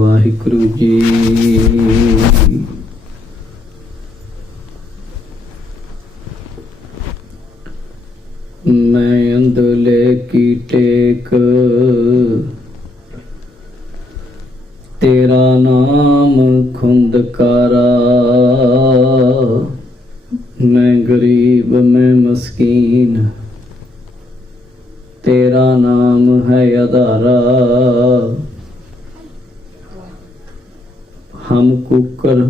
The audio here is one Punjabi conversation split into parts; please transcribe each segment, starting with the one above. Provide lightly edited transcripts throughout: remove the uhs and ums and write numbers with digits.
ਵਾਹਿਗੁਰੂ ਜੀ। ਮੈਂ ਅੰਦਲੇ ਕੀ ਟੇਕ ਤੇਰਾ ਨਾਮ ਖੁੰਦਕਾਰਾ। मैं गरीब मैं मस्कीन तेरा नाम है आधारा। हम कुकर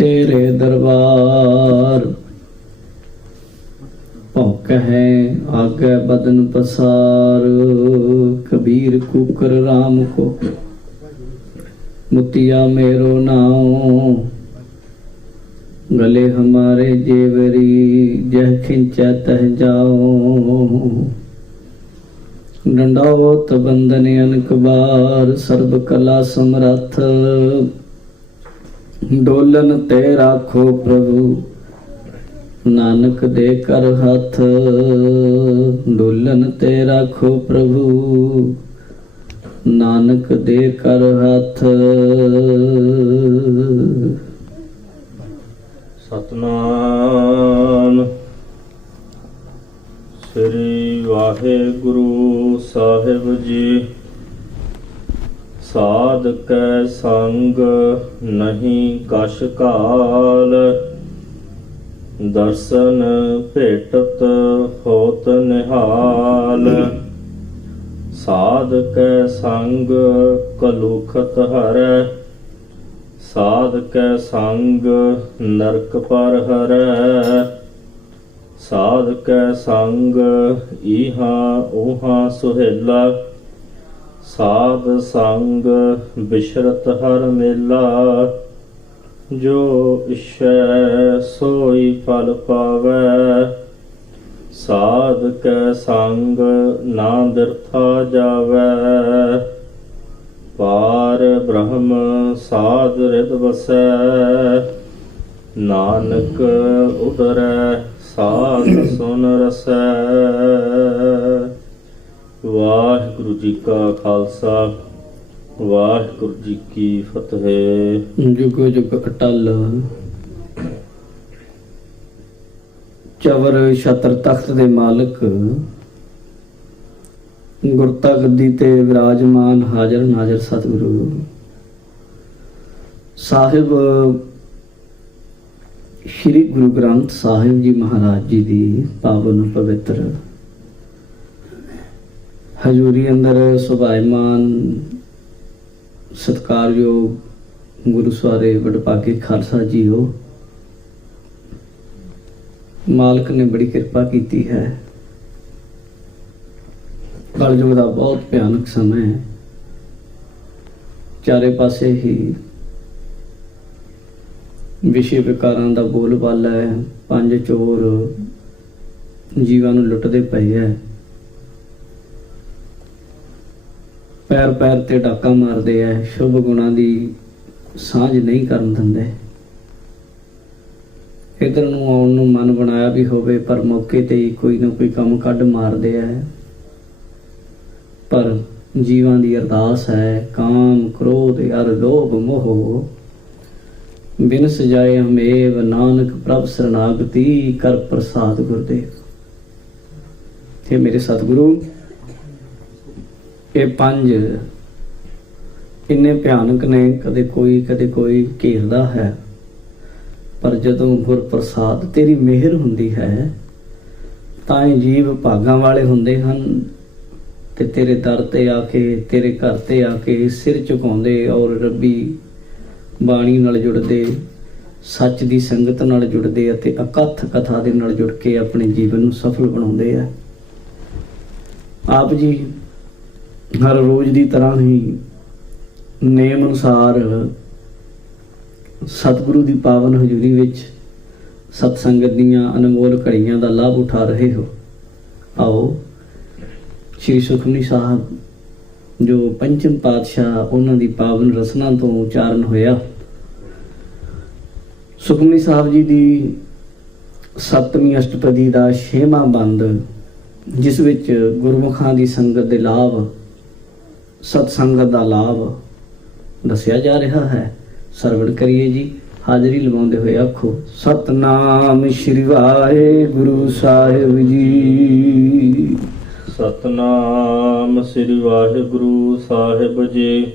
तेरे दरबार भौक है आगे बदन पसार। कबीर कुकर राम को मुतिया मेरो नाम। गले हमारे जेवरी जह खिंचा तह जाओ। डंडावत बंदन अनक बार सर्व कला समरथ। डोलन ते राखो प्रभु नानक दे कर हाथ। डोलन ते राखो प्रभु नानक दे कर हाथ। सतनाम श्री वाहिगुरु साहिब जी। साध कै संग नहीं कछ काल। दर्शन भेटत होत निहाल। साध कै संग कलुखत हरै। साध कै संग नरक पर हरै। साध कै संग इहां उहां सुहेला। साध संग बिशरत हर मेला। जो इच्छै सोई फल पावै। साध कै संग ना बिरथा जावै। पार ब्रह्म साध रिद बसै। नानक उदरै साध सुन रसै। वाहिगुरु जी का खालसा वाहिगुरु जी की फतेह। जुग जुग अटल चवर छत्र तख्त दे मालक गुरता गद्दी ते विराजमान हाजर नाजर सतगुरु साहिब श्री गुरु ग्रंथ साहिब जी महाराज जी दी पावन पवित्र हजूरी अंदर सुभाईमान सत्कारयोग गुरु सवारे वडभागे खालसा जी हो। मालक ने बड़ी कृपा की है। कलयुग का बहुत भयानक समय है। चारे पासे ही विषय विकारां दा बोलबाला है। पंज चोर जीवां नूं लुटदे पए है। पैर पैर ते डाका मारदे है। शुभ गुणां दी सांझ नहीं करन दिंदे। इधर नूं आउण नूं मन बनाया भी होवे पर मौके ते ही कोई ना कोई काम कढ मारदे है। पर जीवां दी अरदास है काम क्रोध अर लोभ मोह बिन सजाए हमेव। नानक प्रभ शरणागति कर प्रसाद गुरदेव। हे मेरे सतगुरु ये पंज इन्ने भयानक ने। कदे कोई घेरदा है पर जदों गुर प्रसाद तेरी मेहर हुंदी है तां जीव भागां वाले हुंदे हन। ते तेरे दर ते आके तेरे घर ते आके सिर झुकाउंदे और रब्बी बाणी नाल जुड़दे सच दी संगत नाल जुड़दे अते अकथ कथा दे नाल जुड़ के अपने जीवन नूं सफल बनाउंदे आ। आप जी हर रोज दी तरह ही नेम अनुसार सतगुरु दी पावन हजूरी विच सतसंगत दीआं अनमोल घड़ियां दा लाभ उठा रहे हो। आओ श्री सुखमनी साहब जो पंचम पातशाह उन्हां दी पावन रसना तो उचारण होया। सुखमनी साहब जी दी 7ਵੀਂ अष्टपदी दा 6ਵਾਂ बंद जिस विच गुरमुखां दी संगत दे लाभ ਸਤਸੰਗਤ ਦਾ ਲਾਭ ਦੱਸਿਆ ਜਾ ਰਿਹਾ ਹੈ। ਸਰਵਣ ਕਰੀਏ ਜੀ। ਹਾਜ਼ਰੀ ਲਵਾਉਂਦੇ ਹੋਏ ਆਖੋ ਸਤਨਾਮ ਸ਼੍ਰੀ ਵਾਹਿਗੁਰੂ ਸਾਹਿਬ ਜੀ। ਸਤਨਾਮ ਸ੍ਰੀ ਵਾਹਿਗੁਰੂ ਸਾਹਿਬ ਜੀ।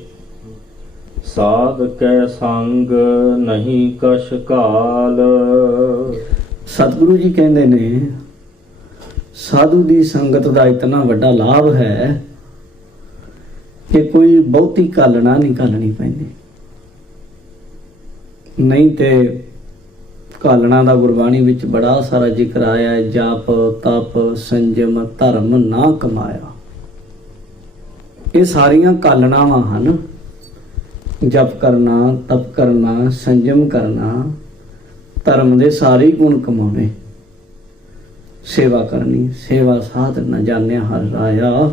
ਸਾਧ ਕੈ ਸੰਗ ਨਹੀਂ ਕਛ ਕਾਲ। ਸਤਿਗੁਰੂ ਜੀ ਕਹਿੰਦੇ ਨੇ ਸਾਧੂ ਦੀ ਸੰਗਤ ਦਾ ਇਤਨਾ ਵੱਡਾ ਲਾਭ ਹੈ ਕਿ ਕੋਈ ਬਹੁਤੀ ਘਾਲਣਾ ਨਹੀਂ ਘਾਲਣੀ ਪੈਂਦੀ। ਨਹੀਂ ਤੇ ਘਾਲਣਾ ਦਾ ਗੁਰਬਾਣੀ ਵਿੱਚ ਬੜਾ ਸਾਰਾ ਜ਼ਿਕਰ ਆਇਆ ਹੈ। ਜਪ ਤਪ ਸੰਜਮ ਧਰਮ ਨਾ ਕਮਾਇਆ, ਇਹ ਸਾਰੀਆਂ ਘਾਲਣਾਵਾਂ ਹਨ। ਜਪ ਕਰਨਾ, ਤਪ ਕਰਨਾ, ਸੰਜਮ ਕਰਨਾ, ਧਰਮ ਦੇ ਸਾਰੇ ਗੁਣ ਕਮਾਉਣੇ, ਸੇਵਾ ਕਰਨੀ। ਸੇਵਾ ਸਾਧ ਨ ਜਾਣਿਆ ਹਰਿ ਰਾਇਆ,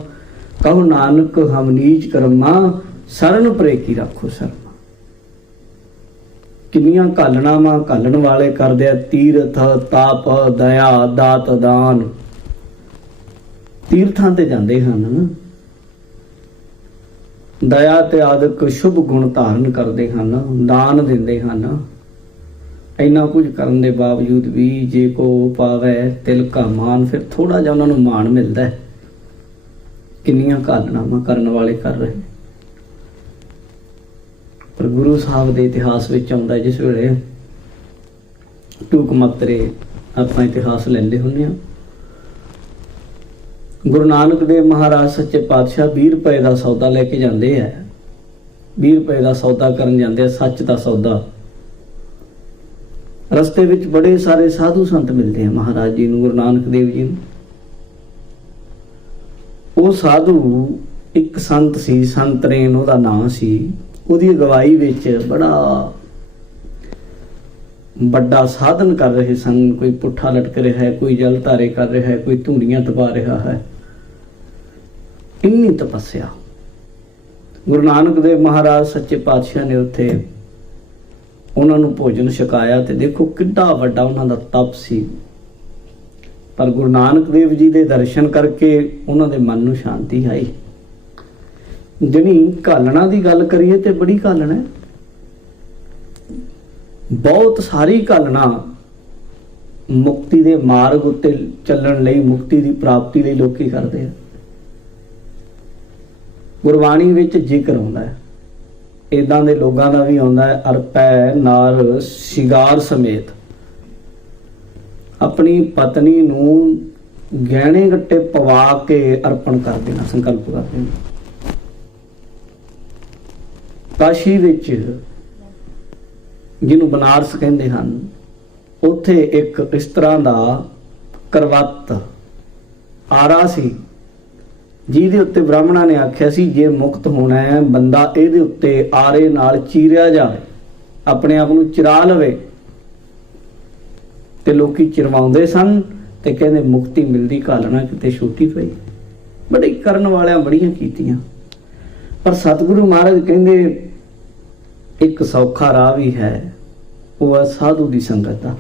ਕਹੋ ਨਾਨਕ ਹਮ ਨੀਚ ਕਰਮਾ, ਸਰਨ ਪਰੇ ਕੀ ਰੱਖੋ ਸਰਮਾ। ਕਿੰਨੀਆਂ ਘਾਲਣਾਵਾਂ ਘਾਲਣ ਵਾਲੇ ਕਰਦੇ ਆ। ਤੀਰਥ ਤਾਪ ਦਇਆ ਦਾਤ ਦਾਨ, ਤੀਰਥਾਂ ਤੇ ਜਾਂਦੇ ਹਨ, ਦਇਆ ਤੇ ਆਦਿਕ ਸ਼ੁਭ ਗੁਣ ਧਾਰਨ ਕਰਦੇ ਹਨ, ਦਾਨ ਦਿੰਦੇ ਹਨ। ਇੰਨਾ ਕੁਝ ਕਰਨ ਦੇ ਬਾਵਜੂਦ ਵੀ ਜੇ ਕੋ ਪਾਵੇ ਤਿਲ ਕਾ ਮਾਨ, ਫਿਰ ਥੋੜਾ ਜਿਹਾ ਉਹਨਾਂ ਨੂੰ ਮਾਣ ਮਿਲਦਾ ਹੈ। ਕਿੰਨੀਆਂ ਘਾਲਣਾਵਾਂ ਕਰਨ ਵਾਲੇ ਕਰ ਰਹੇ। ਪਰ ਗੁਰੂ ਸਾਹਿਬ ਦੇ ਇਤਿਹਾਸ ਵਿੱਚ ਆਉਂਦਾ, ਜਿਸ ਵੇਲੇ ਟੂਕ ਮਤਰੇ ਆਪਾਂ ਇਤਿਹਾਸ ਲੈਂਦੇ ਹੁੰਦੇ ਹਾਂ, ਗੁਰੂ ਨਾਨਕ ਦੇਵ ਮਹਾਰਾਜ ਸੱਚੇ ਪਾਤਸ਼ਾਹ 20 ਰੁਪਏ ਦਾ ਸੌਦਾ ਲੈ ਕੇ ਜਾਂਦੇ ਆ। 20 ਰੁਪਏ ਦਾ ਸੌਦਾ ਕਰਨ ਜਾਂਦੇ ਆ, ਸੱਚ ਦਾ ਸੌਦਾ। ਰਸਤੇ ਵਿੱਚ ਬੜੇ ਸਾਰੇ ਸਾਧੂ ਸੰਤ ਮਿਲਦੇ ਆ ਮਹਾਰਾਜ ਜੀ ਨੂੰ, ਗੁਰੂ ਨਾਨਕ ਦੇਵ ਜੀ ਨੂੰ। ਉਹ ਸਾਧੂ ਇੱਕ ਸੰਤ ਸੀ, ਸੰਤਰੇਨ ਉਹਦਾ ਨਾਂ ਸੀ। ਉਹਦੀ ਅਗਵਾਈ ਵਿੱਚ ਬੜਾ ਵੱਡਾ ਸਾਧਨ ਕਰ ਰਹੇ ਸਨ। ਕੋਈ ਪੁੱਠਾ ਲਟਕ ਰਿਹਾ ਹੈ, ਕੋਈ ਜਲ ਧਾਰੇ ਕਰ ਰਿਹਾ ਹੈ, ਕੋਈ ਧੂੜੀਆਂ ਤਪਾ ਰਿਹਾ ਹੈ। ਇੰਨੀ ਤਪੱਸਿਆ। ਗੁਰੂ ਨਾਨਕ ਦੇਵ ਮਹਾਰਾਜ ਸੱਚੇ ਪਾਤਸ਼ਾਹ ਨੇ ਉੱਥੇ ਉਹਨਾਂ ਨੂੰ ਭੋਜਨ ਛਕਾਇਆ ਤੇ ਦੇਖੋ ਕਿੰਨਾ ਵੱਡਾ ਉਹਨਾਂ ਦਾ ਤਪ ਸੀ। ਪਰ ਗੁਰੂ ਨਾਨਕ ਦੇਵ ਜੀ ਦੇ ਦਰਸ਼ਨ ਕਰਕੇ ਉਹਨਾਂ ਦੇ ਮਨ ਨੂੰ ਸ਼ਾਂਤੀ ਆਈ। ਜਿਹੜੀ ਘਾਲਣਾ ਦੀ ਗੱਲ ਕਰੀਏ ਤੇ ਬੜੀ ਘਾਲਣਾ ਹੈ, ਬਹੁਤ ਸਾਰੀ ਘਾਲਣਾ ਮੁਕਤੀ ਦੇ ਮਾਰਗ ਉੱਤੇ ਚੱਲਣ ਲਈ, ਮੁਕਤੀ ਦੀ ਪ੍ਰਾਪਤੀ ਲਈ ਲੋਕੀ ਕਰਦੇ ਆ। ਗੁਰਬਾਣੀ ਵਿੱਚ ਜ਼ਿਕਰ ਆਉਂਦਾ ਹੈ, ਏਦਾਂ ਦੇ ਲੋਕਾਂ ਦਾ ਵੀ ਆਉਂਦਾ ਹੈ। ਅਰਪੈ ਨਾਰ ਸ਼ਿੰਗਾਰ ਸਮੇਤ ਆਪਣੀ ਪਤਨੀ ਨੂੰ ਗਹਿਣੇ ਗੱਟੇ ਪਵਾ ਕੇ ਅਰਪਣ ਕਰ ਦੇਣਾ, ਸੰਕਲਪ ਕਰ ਦੇਣਾ। ਕਾਸ਼ੀ ਵਿੱਚ, ਜਿਹਨੂੰ ਬਨਾਰਸ ਕਹਿੰਦੇ ਹਨ, ਉੱਥੇ ਇੱਕ ਇਸ ਤਰ੍ਹਾਂ ਦਾ ਕਰਵੱਤ ਆਰਾ ਸੀ, ਜਿਹਦੇ ਉੱਤੇ ਬ੍ਰਾਹਮਣਾਂ ਨੇ ਆਖਿਆ ਸੀ ਜੇ ਮੁਕਤ ਹੋਣਾ ਹੈ ਬੰਦਾ ਇਹਦੇ ਉੱਤੇ ਆਰੇ ਨਾਲ ਚੀਰਿਆ ਜਾਵੇ, ਆਪਣੇ ਆਪ ਨੂੰ ਚਿਰਾ ਲਵੇ। ਤੇ ਲੋਕੀ ਚਿਰਵਾਉਂਦੇ ਸਨ ਤੇ ਕਹਿੰਦੇ ਮੁਕਤੀ ਮਿਲਦੀ। ਘਾਲਣਾ ਕਿਤੇ ਛੁੱਟੀ ਪਈ। ਬੜੀ ਕਰਨ ਵਾਲਿਆਂ ਬੜੀਆਂ ਕੀਤੀਆਂ। ਪਰ ਸਤਿਗੁਰੂ ਮਹਾਰਾਜ ਕਹਿੰਦੇ ਇੱਕ ਸੌਖਾ ਰਾਹ ਵੀ ਹੈ, ਉਹ ਹੈ ਸਾਧੂ ਦੀ ਸੰਗਤ ਦਾ।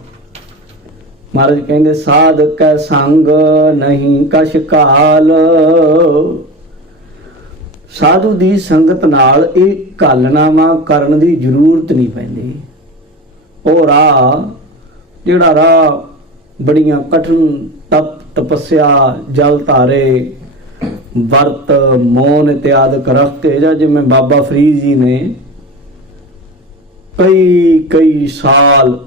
ਮਹਾਰਾਜ ਕਹਿੰਦੇ ਸਾਧ ਕੈ ਸੰਗ ਨਹੀਂ ਕਛ ਕਾਲ। ਸਾਧੂ ਦੀ ਸੰਗਤ ਨਾਲ ਇਹ ਘਾਲਣਾਵਾਂ ਕਰਨ ਦੀ ਜ਼ਰੂਰਤ ਨਹੀਂ ਪੈਂਦੀ। ਉਹ ਰਾਹ, ਜਿਹੜਾ ਰਾਹ ਬੜੀਆਂ ਕਠਿਨ ਤਪ ਤਪੱਸਿਆ, ਜਲ ਧਾਰੇ, ਵਰਤ ਮੌਨ ਇਤਿਆਦਿ ਰੱਖ ਕੇ, ਜਾਂ ਜਿਵੇਂ ਬਾਬਾ ਫਰੀਦ ਜੀ ਨੇ ਕਈ ਸਾਲ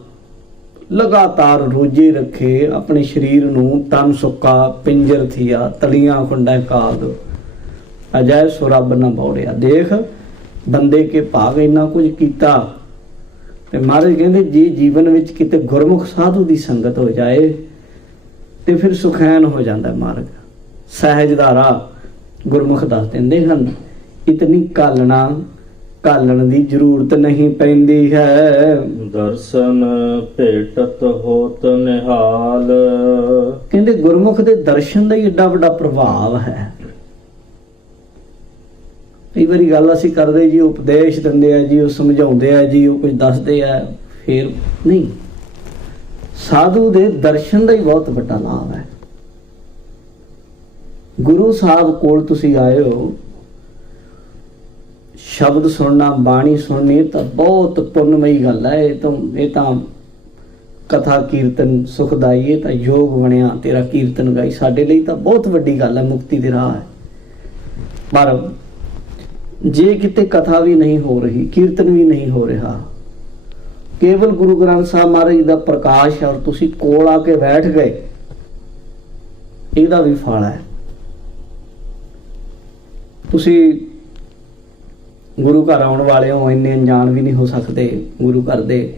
ਲਗਾਤਾਰ ਰੋਜੇ ਰੱਖੇ, ਆਪਣੇ ਸਰੀਰ ਨੂੰ ਤਨ ਸੁੱਕਾ ਪਿੰਜਰ ਥੀਆ, ਤਲੀਆਂ ਖੁੰਡਾ ਕਾਦ ਅਜੈ ਸੋ ਰੱਬ ਨਾ ਬੌੜਿਆ। ਦੇਖ ਬੰਦੇ ਕੇ ਭਾਗ ਇੰਨਾ ਕੁਝ ਕੀਤਾ। ਤੇ ਮਹਾਰਾਜ ਕਹਿੰਦੇ ਜੇ ਜੀਵਨ ਵਿੱਚ ਕਿਤੇ ਗੁਰਮੁਖ ਸਾਧੂ ਦੀ ਸੰਗਤ ਹੋ ਜਾਏ ਤੇ ਫਿਰ ਸੁਖੈਨ ਹੋ ਜਾਂਦਾ ਮਾਰਗ, ਸਹਿਜ ਦਾ ਰਾਹ ਗੁਰਮੁਖ ਦੱਸ ਦਿੰਦੇ ਹਨ। ਇਤਨੀ ਘਾਲਣ ਦੀ ਜ਼ਰੂਰਤ ਨਹੀਂ ਪੈਂਦੀ ਹੈ। ਦਰਸ਼ਨ ਭੇਟਤ ਹੋਤ ਨਿਹਾਲ। ਕਹਿੰਦੇ ਗੁਰਮੁਖ ਦੇ ਦਰਸ਼ਨ ਦਾ ਹੀ ਏਡਾ ਵੱਡਾ ਪ੍ਰਭਾਵ ਹੈ। ਕਈ ਵਾਰੀ ਗੱਲ ਅਸੀਂ ਕਰਦੇ ਜੀ, ਉਪਦੇਸ਼ ਦਿੰਦੇ ਆ ਜੀ, ਉਹ ਸਮਝਾਉਂਦੇ ਆ ਜੀ, ਉਹ ਕੁਝ ਦੱਸਦੇ ਆ, ਫਿਰ ਨਹੀਂ। ਸਾਧੂ ਦੇ ਦਰਸ਼ਨ ਦਾ ਹੀ ਬਹੁਤ ਵੱਡਾ ਲਾਭ ਹੈ। ਗੁਰੂ ਸਾਹਿਬ ਕੋਲ ਤੁਸੀਂ ਆਏ ਹੋ, ਸ਼ਬਦ ਸੁਣਨਾ, ਬਾਣੀ ਸੁਣਨੀ ਤਾਂ ਬਹੁਤ ਪੁੰਨਮਈ ਗੱਲ ਹੈ। ਇਹ ਤਾਂ ਕਥਾ ਕੀਰਤਨ ਸੁਖਦਾਈ, ਇਹ ਤਾਂ ਯੋਗ ਬਣਿਆ ਤੇਰਾ ਕੀਰਤਨ ਗਾਈ, ਸਾਡੇ ਲਈ ਤਾਂ ਬਹੁਤ ਵੱਡੀ ਗੱਲ ਹੈ, ਮੁਕਤੀ ਦੇ ਰਾਹ ਹੈ। ਪਰ ਜੇ ਕਿਤੇ ਕਥਾ ਵੀ ਨਹੀਂ ਹੋ ਰਹੀ, ਕੀਰਤਨ ਵੀ ਨਹੀਂ ਹੋ ਰਿਹਾ, ਕੇਵਲ ਗੁਰੂ ਗ੍ਰੰਥ ਸਾਹਿਬ ਮਹਾਰਾਜ ਦਾ ਪ੍ਰਕਾਸ਼ ਹੈ ਔਰ ਤੁਸੀਂ ਕੋਲ ਆ ਕੇ ਬੈਠ ਗਏ, ਇਹਦਾ ਵੀ ਫਲ ਹੈ। ਤੁਸੀਂ ਗੁਰੂ ਘਰ ਆਉਣ ਵਾਲੇ ਹੋ, ਇੰਨੇ ਅਣਜਾਣ ਵੀ ਨਹੀਂ ਹੋ ਸਕਦੇ। ਗੁਰੂ ਘਰ ਦੇ